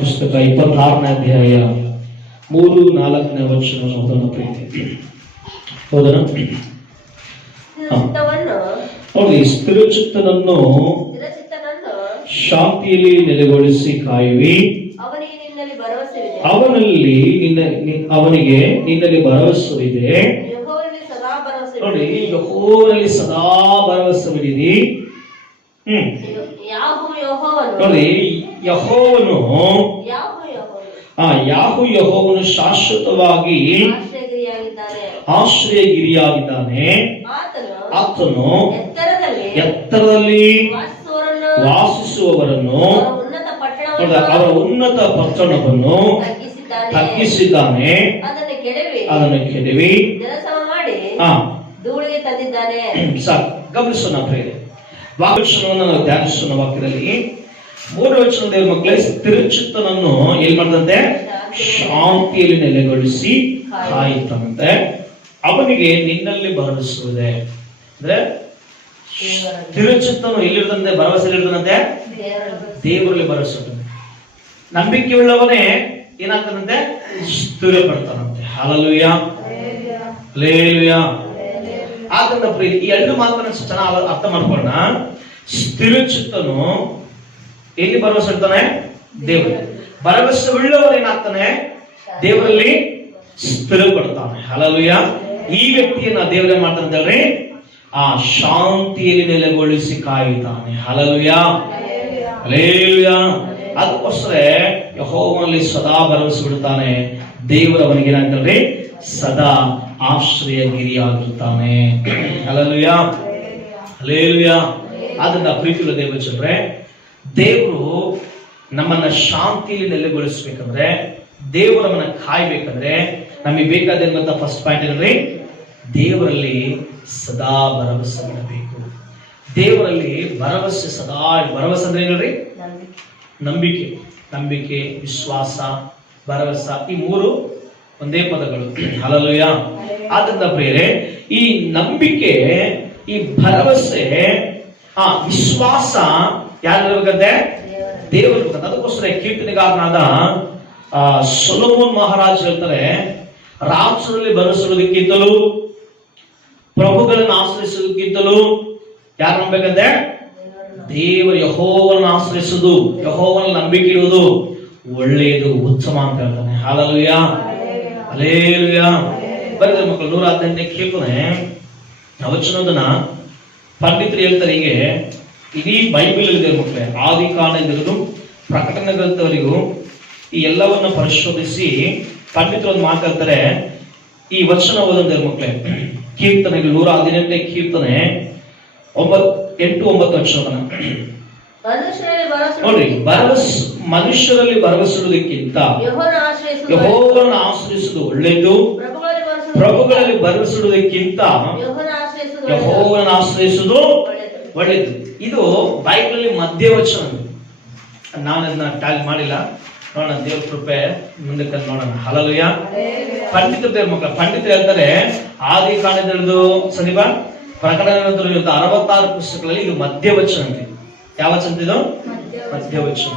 ಪುಸ್ತಕ 26ನೇ ಅಧ್ಯಾಯ 3-4ನೇ ವಚನ ಓದೋಣ ಪ್ರೀತಿ. ಓದೋಣ. ನೋಡಿ, ಸ್ಥಿರಚಿತ್ತನನ್ನು ಶಾಂತಿಯಲ್ಲಿ ನೆಲೆಗೊಳಿಸಿ ಕಾಯುವಿ, ಅವನಿಗೆ ನಿನ್ನಲ್ಲಿ ಭರವಸವಿದೆ. ನೋಡಿ, ಯೆಹೋವನಲ್ಲಿ ಸದಾ ಭರವಸವಿಡಿರಿ. ನೋಡಿ, ಯೆಹೋವನು ಶಾಶ್ವತವಾಗಿ ಆಶ್ರಯಗಿರಿಯಾಗಿದ್ದಾನೆ. ಆತನು ಎತ್ತರದಲ್ಲಿ ವಾಸಿಸುವವರನ್ನು ಅವರ ಉನ್ನತ ಪಟ್ಟಣವನ್ನು ತಗ್ಗಿಸಿದ್ದಾನೆ, ಅದನ್ನು ಕೆಡವಿ ಧೂಳಿಗೆ ತಂದಿದ್ದಾನೆ. ಗಮನಿಸೋಣ ಪ್ರೇರೆ, ವಾಕ್ಯವನ್ನು ನಾವು ಧ್ಯಾನಿಸೋಣ. ವಾಕ್ಯದಲ್ಲಿ 3 ವಚನ ದೇವರ ಮಕ್ಕಳೇ, ಸ್ಥಿರಚಿತ್ತನನ್ನು ಏನ್ ಮಾಡ್ದಂತೆ ಶಾಂತಿಯಲ್ಲಿ ನೆಲೆಗೊಳಿಸಿ ಕಾಯುತ್ತಾನಂತೆ. ಅವನಿಗೆ ನಿನ್ನಲ್ಲಿ ಭರವಸವಿದೆ. ಅಂದ್ರೆ ಸ್ಥಿರಚಿತ್ತನು ಎಲ್ಲಿರ್ತಂತೆ, ಭರವಸೆ ಇರ್ತದಂತೆ ದೇವರಲ್ಲಿ ಭರವಸೆ. ನಂಬಿಕೆ ಉಳ್ಳವನೇ ಏನಾಗ್ತಾನಂತೆ, ಸ್ಥಿರ ಪಡ್ತಾನಂತೆ. Hallelujah, hallelujah. ಆದ್ದರಿಂದ ಪ್ರೀತಿ, ಈ 2 ಮಾತನ್ನ ಚೆನ್ನಾಗಿ ಅರ್ಥ ಮಾಡ್ಕೊಳ್ಳೋಣ. ಸ್ಥಿರಚಿತ್ತನು ಎಲ್ಲಿ ಭರವಸೆ ಇಡ್ತಾನೆ, ದೇವರಲ್ಲಿ. ಭರವಸೆ ಉಳ್ಳವರು ಏನಾಗ್ತಾನೆ, ದೇವರಲ್ಲಿ ಸ್ಥಿರ ಪಡ್ತಾನೆ. ಹಲ್ಲೆಲೂಯಾ. ಈ ವ್ಯಕ್ತಿಯನ್ನ ದೇವರೇ ಮಾಡ್ತಾನೆ ಅಂತ ಹೇಳ್ರಿ, ಆ ಶಾಂತಿಯಲ್ಲಿ ನೆಲೆಗೊಳಿಸಿ ಕಾಯುತ್ತಾನೆ. Hallelujah, hallelujah. ಅದಕ್ಕೋಸ್ಕರ ಯೆಹೋವನಲ್ಲಿ ಸದಾ ಭರವಸೆ ಬಿಡುತ್ತಾನೆ. ದೇವರವನಿಗೆ ಏನಂತಂದ್ರೆ ಸದಾ ಆಶ್ರಯಗಿರಿಯಾಗಿರುತ್ತಾನೆ. Hallelujah, hallelujah. ಅದನ್ನ ಪ್ರೀತಿಯುಳ್ಳ ದೇವಜನರೇ, ದೇವರು ನಮ್ಮನ್ನ ಶಾಂತಿಯಲ್ಲಿ ನೆಲೆಗೊಳಿಸಬೇಕಂದ್ರೆ, ದೇವರು ನಮ್ಮನ್ನ ಕಾಯ್ಬೇಕಂದ್ರೆ ನಮಗೆ ಬೇಕಾದ ಫಸ್ಟ್ ಪಾಯಿಂಟ್ ಏನಂದ್ರೆ ದೇವರಲ್ಲಿ ಸದಾ ಭರವಸೆ ಇಡಬೇಕು. ದೇವರಲ್ಲಿ ಭರವಸೆ ಸದಾ. ಭರವಸೆ ಅಂದ್ರೆ ಏನಂದ್ರೆ ನಂಬಿಕೆ, ನಂಬಿಕೆ, ವಿಶ್ವಾಸ, ಭರವಸೆ, ಈ 3 ಒಂದೇ ಪದಗಳು. ಹಲ್ಲೆಲೂಯಾ. ಆದ್ದರಿಂದ ಪ್ರಿಯರೇ, ಈ ನಂಬಿಕೆ, ಈ ಭರವಸೆ, ವಿಶ್ವಾಸ ಯಾರಿರ್ಬೇಕಂತೆ, ದೇವರು. ಅದಕ್ಕೋಸ್ಕರ ಕೀರ್ತನೆಗಾರನಾದ ಸೊಲೊಮೋನ್ ಮಹಾರಾಜ್ ಹೇಳ್ತಾರೆ, ರಾಜರಲ್ಲಿ ಭರವಸೆಗಿಂತಲೂ ಪ್ರಭುಗಳನ್ನು ಆಶ್ರಯಿಸೋದಕ್ಕಿಂತಲೂ ಯಾರು ನಂಬೇಕಂತೆ, ದೇವರು ಯೆಹೋವನನ್ನು ಆಶ್ರಯಿಸುವುದು, ಯೆಹೋವನ ನಂಬಿಕೆ ಇಡುವುದು ಒಳ್ಳೆಯದು, ಉತ್ತಮ ಅಂತ ಹೇಳ್ತಾನೆ. Hallelujah, hallelujah. ಬರೆದ ಮಕ್ಕಳು 118 ಕೇಳ್ತಾನೆ ವಚನದನ್ನ ಪಂಡಿತರು ಹೇಳ್ತಾರೆ ಹೀಗೆ. ಇಡೀ ಬೈಬಲ್ ಇದೆ ಮಕ್ಕಳೇ, ಆದಿ ಕಾಂಡದಿಂದ ಪ್ರಕಟಣೆ ಗ್ರಂಥವರೆಗೂ ಈ ಎಲ್ಲವನ್ನ ಪರಿಶೋಧಿಸಿ ಪಂಡಿತರು ಒಂದು ಮಾತಾಡ್ತಾರೆ. ಈ ವಚನ ಓದಂದ್ರೆ ಮಕ್ಕಳೇ, ಕೀರ್ತನೆಗಳು 118 ಕೀರ್ತನೆ 8-9 ವಚನ ನೋಡಿ. ಮನುಷ್ಯರಲ್ಲಿ ಭರವಸೆಡುವುದಕ್ಕಿಂತ ಯೆಹೋವನನ್ನು ಆಶ್ರಯಿಸುವುದು ಒಳ್ಳೆಯದು. ಪ್ರಭುಗಳಲ್ಲಿ ಭರವಸೆಡುವುದಕ್ಕಿಂತ ಯೆಹೋವನನ್ನು ಆಶ್ರಯಿಸುವುದು ಒಳ್ಳೆಯದು. ಇದು ಬೈಬಲ್ ಮಧ್ಯವಚನ. ನಾನು ಅದನ್ನ ಟ್ಯಾಗ್ ಮಾಡಿಲ್ಲ, ನೋಡೋಣ, ದೇವ್ರ ಕೃಪೆ ಮುಂದಕ್ಕೆ ನೋಡೋಣ. ಹಲ್ಲೆಲೂಯಾ. ಪಂಡಿತರ ದೇವ್ರ ಮಕ್ಕಳ ಪಂಡಿತರು ಹೇಳ್ತಾರೆ, ಆದಿ ಕಾಂಡದಿಂದ ಸನಿಪ ಪ್ರಕಟಣೆ 66 ಪುಸ್ತಕಗಳಲ್ಲಿ ಇದು ಮಧ್ಯವಚನ ಅಂತ. ಯಾವ ವಚನ ಇದು? ಮಧ್ಯವಚನ.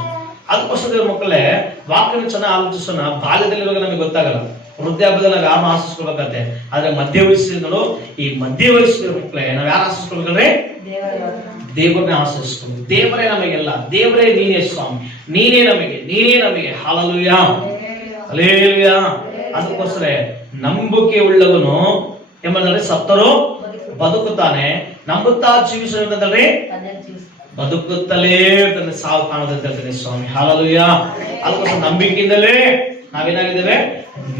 ಅದಕ್ಕೋಸ್ಕರ ದೇವ್ರ ಮಕ್ಕಳೇ, ವಾಕ್ಯನ ಚೆನ್ನಾಗಿ ಆಲೋಚಿಸೋಣ. ಬಾಲ್ಯದಲ್ಲಿರುವಾಗ ನಮಗೆ ಗೊತ್ತಾಗಲ್ಲ, ವೃದ್ಧಾಪ್ಯದಲ್ಲಿ ನಾವು ಯಾರು ಆಶಿಸ್ಕೊಳ್ಬೇಕಂತೆ. ಆದ್ರೆ ಮಧ್ಯ ವಯಸ್ಸಿನಗಳು, ಈ ಮಧ್ಯ ವಯಸ್ಸಿನ ಮಕ್ಕಳೇ ನಾವು ಯಾರು ಆಶಿಸ್ಕೊಳ್ಬೇಕಂದ್ರೆ ದೇವರನ್ನೇ ಆಶ್ರಯಿಸ್ಕೊಂಡು, ದೇವರೇ ನಮಗೆಲ್ಲ, ದೇವರೇ ನೀನೇ ಸ್ವಾಮಿ, ನೀನೇ ನಮಗೆ. Hallelujah, hallelujah. ಅದಕ್ಕೋಸ್ಕರ ನಂಬಿಕೆ ಉಳ್ಳವನು ಎಂಬಂದ್ರೆ ಸತ್ತರೂ ಬದುಕುತ್ತಾನೆ, ನಂಬುತ್ತಾ ಜೀವಿಸುವಂತಂದ್ರೆ ಬದುಕುತ್ತಲೇ ಇರ್ತಾನೆ, ಸಾವು ಕಾಣದಂತೆ ಹೇಳ್ತಾನೆ ಸ್ವಾಮಿ. ಹಲ್ಲೆಲೂಯಾ. ಅದಕ್ಕೋಸ್ಕರ ನಂಬಿಕೆಯಿಂದಲೇ ನಾವೇನಾಗಿದ್ದೇವೆ,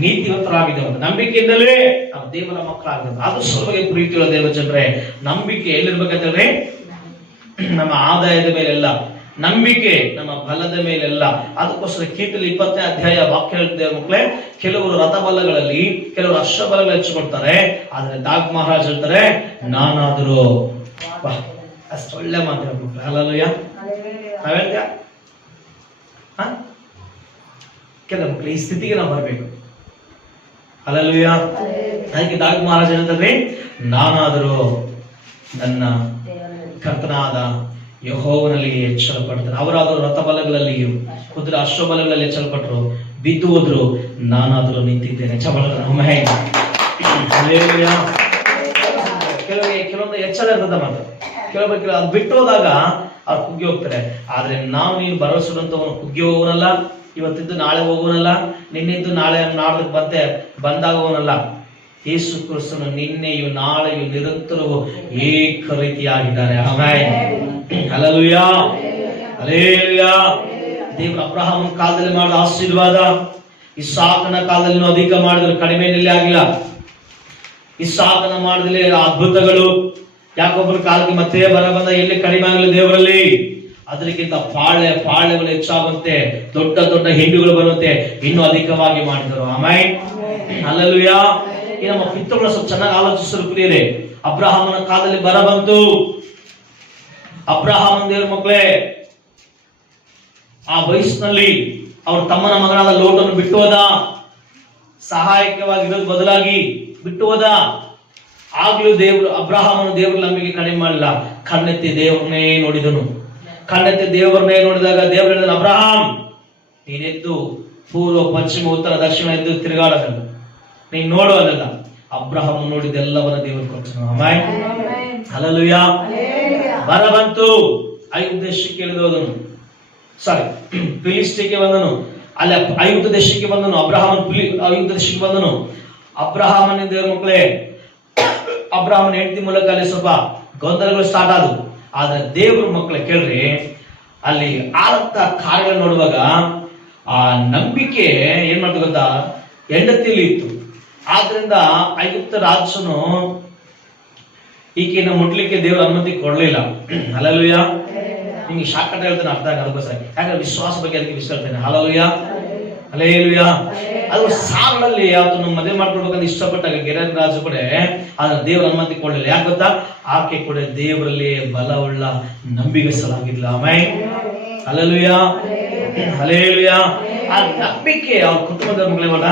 ನೀತಿವಂತರಾಗಿದ್ದೇವೆ. ನಂಬಿಕೆಯಿಂದಲೇ ನಾವು ದೇವರ ಮಕ್ಕಳಾಗಿದ್ದೇವೆ. ಅದು ಸಲುವಾಗಿ ಪ್ರೀತಿಯುಳ್ಳ ದೇವಜನರೇ, ನಂಬಿಕೆ ಎಲ್ಲಿರ್ಬೇಕಂತಂದ್ರೆ ನಮ್ಮ ಆದಾಯದ ಮೇಲೆಲ್ಲ, ನಂಬಿಕೆ ನಮ್ಮ ಬಲದ ಮೇಲೆಲ್ಲ. ಅದಕ್ಕೋಸ್ಕರ ಕೀರ್ತನೆ 20ನೇ ಅಧ್ಯಾಯ ವಾಕ್ಯ ಹೇಳ್ತೇವೆ ಮಕ್ಕಳೇ, ಕೆಲವರು ರಥಬಲಗಳಲ್ಲಿ, ಕೆಲವರು ಅಶ್ವಬಲಗಳು ಹೆಚ್ಚಿಕೊಡ್ತಾರೆ, ಆದ್ರೆ ದಾಗ್ ಮಹಾರಾಜ್ ಹೇಳ್ತಾರೆ, ನಾನಾದರೂ. ಅಷ್ಟು ಒಳ್ಳೆ ಮಾತು ಮಕ್ಕಳು. ಹಲ್ಲೆಲೂಯಾ. ನಾವ್ ಹೇಳ್ತೀಯ ಕೆಲ ಮಕ್ಕಳು ಈ ಸ್ಥಿತಿಗೆ ನಾವು ಬರಬೇಕು. ಹಲ್ಲೆಲೂಯಾ. ಅದಕ್ಕೆ ದಾಗ್ ಮಹಾರಾಜ್ ಹೇಳ್ತಾರೆ, ನಾನಾದರೂ ನನ್ನ ಕರ್ತನಾದ ಯೆಹೋವನಲ್ಲಿ ಎಚ್ಚರ ಪಡ್ತಾರೆ. ಅವರಾದರೂ ರಥಬಲಗಳಲ್ಲಿಯೂ ಕುದುರೆ ಅಶ್ವಬಲಗಳಲ್ಲಿ ಎಚ್ಚರ ಪಟ್ಟರು, ಬಿದ್ದು ಹೋದ್ರು, ನಾನಾದರೂ ನಿಂತಿದ್ದೇನೆ. ಕೆಲವೊಂದು ಎಚ್ಚರ ಇರ್ತದೆ ಮಾತ್ರ, ಕೆಲವೊಬ್ಬರು ಅದು ಬಿಟ್ಟು ಹೋದಾಗ ಅವ್ರು ಕುಗ್ಗಿ ಹೋಗ್ತಾರೆ. ಆದ್ರೆ ನಾವು ನೀನು ಭರವಸೆದಂತವನು ಕುಗ್ಗಿ ಹೋಗೋನಲ್ಲ, ಇವತ್ತಿದ್ದು ನಾಳೆ ಹೋಗೋನಲ್ಲ, ನಿನ್ನಿದ್ದು ನಾಳೆ ನಾಡ್ದಕ್ಕೆ ಬಂದಾಗುವನಲ್ಲ. ಯೇಸು ಕ್ರಿಸ್ತನು ನಿನ್ನೆಯು ನಾಳೆಯು ನಿರಂತರವೂ ಏಕ ರೀತಿಯಾಗಿದ್ದಾನೆ. Hallelujah, hallelujah. ದೇವರು ಅಬ್ರಹಾಮನ ಕಾಲದಲ್ಲಿ ಮಾಡಿದ ಆಶೀರ್ವಾದ ಇಸಾಕನ ಕಾಲದಲ್ಲಿ ಅಧಿಕ ಮಾಡಿದ್ರು, ಕಡಿಮೆ ಆಗಿಲ್ಲ. ಇಸಾಕನ ಮಾಡಿದಲ್ಲಿ ಅದ್ಭುತಗಳು, ಯಾಕೊಬ್ಬರ ಕಾಲಕ್ಕೆ ಮತ್ತೆ ಬಂದ ಎಲ್ಲಿ ಕಡಿಮೆ ಆಗಲಿ ದೇವರಲ್ಲಿ. ಅದಕ್ಕಿಂತ ಪಾಳ್ಯಗಳು ಹೆಚ್ಚಾಗುತ್ತೆ, ದೊಡ್ಡ ದೊಡ್ಡ ಹಿಂಡುಗಳು ಬರುತ್ತೆ, ಇನ್ನೂ ಅಧಿಕವಾಗಿ ಮಾಡಿದರು. Amen, hallelujah. ಈ ನಮ್ಮ ಪಿತೃಗಳು ಸ್ವಲ್ಪ ಚೆನ್ನಾಗಿ ಆಲೋಚಿಸಲು ಪ್ರಿಯರೇ, ಅಬ್ರಹಾಮನ ಕಾಲದಲ್ಲಿ ಬರ ಬಂತು. ಅಬ್ರಹಾಮನ ದೇವರ ಮಕ್ಕಳೇ, ಆ ವಯಸ್ಸಿನಲ್ಲಿ ಅವ್ರ ತಮ್ಮನ ಮಗನಾದ ಲೋಟನ್ನು ಬಿಟ್ಟು ಹೋದ, ಸಹಾಯಕವಾಗಿರೋದು ಬದಲಾಗಿ ಬಿಟ್ಟು ಹೋದ. ಆಗ್ಲೂ ದೇವರು ಅಬ್ರಹಾಮನು ದೇವರ ನಂಬಿಕೆ ಕಡಿಮೆ ಮಾಡಲಿಲ್ಲ, ಕಣ್ಣೆತ್ತಿ ದೇವರನ್ನೇ ನೋಡಿದನು. ಕಣ್ಣೆತ್ತಿ ದೇವರನ್ನೇ ನೋಡಿದಾಗ ದೇವರು ಹೇಳಿದನು, ಅಬ್ರಹಾಂ, ನೀನೆದ್ದು ಪೂರ್ವ ಪಶ್ಚಿಮ ಉತ್ತರ ದಕ್ಷಿಣ ಎದ್ದು ತಿರುಗಾಡಬೇಕು, ನೀನು ನೋಡುವುದಲ್ಲ. ಅಬ್ರಹಾಂ ನೋಡಿದೆಲ್ಲವನ್ನ ದೇವರು ಕೊಟ್ಟನು. Amen, hallelujah. ಬರ ಬಂತು, ಐಗುಪ್ತ ದೇಶಕ್ಕೆ ಇಳಿದೋದನು, ಫಿಲಿಸ್ಟಿಗೆ ಬಂದನು. ಅಲ್ಲಿ ಐಗುಪ್ತ ದೇಶಕ್ಕೆ ಬಂದನು. ಐಗುಪ್ತ ದೇಶಕ್ಕೆ ಬಂದನು. ಅಬ್ರಹಾಮನ ದೇವರ ಮಕ್ಕಳೇ, ಅಬ್ರಹಾಮನ ಹೆಂಡತಿ ಮೂಲಕ ಅಲ್ಲಿ ಸ್ವಲ್ಪ ಗೊಂದಲಗಳು ಸ್ಟಾರ್ಟ್ ಆದವು. ಆದ್ರೆ ದೇವ್ರ ಮಕ್ಕಳೇ ಕೇಳ್ರಿ, ಅಲ್ಲಿ ಆದಂತ ಕಾರ್ಯಗಳು ನೋಡುವಾಗ ಆ ನಂಬಿಕೆ ಏನ್ ಮಾಡ್ತು ಗೊತ್ತಾ, ಹೆಂಡತಿಯಲ್ಲಿ ಇತ್ತು. ಆದ್ರಿಂದ ಐಗುಪ್ತ ರಾಜನು ಈಕೆಯನ್ನು ಮುಟ್ಲಿಕ್ಕೆ ದೇವರ ಅನುಮತಿ ಕೊಡ್ಲಿಲ್ಲ. ಹಲ್ಲೆಲೂಯಾ. ನಿಮ್ಗೆ ಶಾರ್ಟ್ಕಟ್ ಹೇಳ್ತೇನೆ, ಅರ್ಥ ಆಗಲ್ಲ. ಯಾಕಂದ್ರೆ ವಿಶ್ವಾಸ ಬಗ್ಗೆ ಅದಕ್ಕೆ ವಿಶ್ಲೇಷಣೆ. Hallelujah, hallelujah. ಅದು ಸಾಲಲ್ಲಿ ಯಾವತ್ತು ನಮ್ಮ ಮದುವೆ ಮಾಡ್ಕೊಡ್ಬೇಕಂತ ಇಷ್ಟಪಟ್ಟಾಗ ಗೆರನ್ ರಾಜು ಕೂಡ ಆದ್ರೆ ದೇವರ ಅನುಮತಿ ಕೊಡಲಿಲ್ಲ. ಯಾಕೆ ಗೊತ್ತಾ, ಆಕೆ ಕೂಡ ದೇವರಲ್ಲಿ ಬಲವುಳ್ಳ ನಂಬಿಗಸಲಾಗಿಲ್ಲ. Amen, hallelujah, hallelujah. ಆ ನಂಬಿಕೆ ಅವ್ರ ಕುಟುಂಬದ ಮಗಳೇ ಮಾಡ,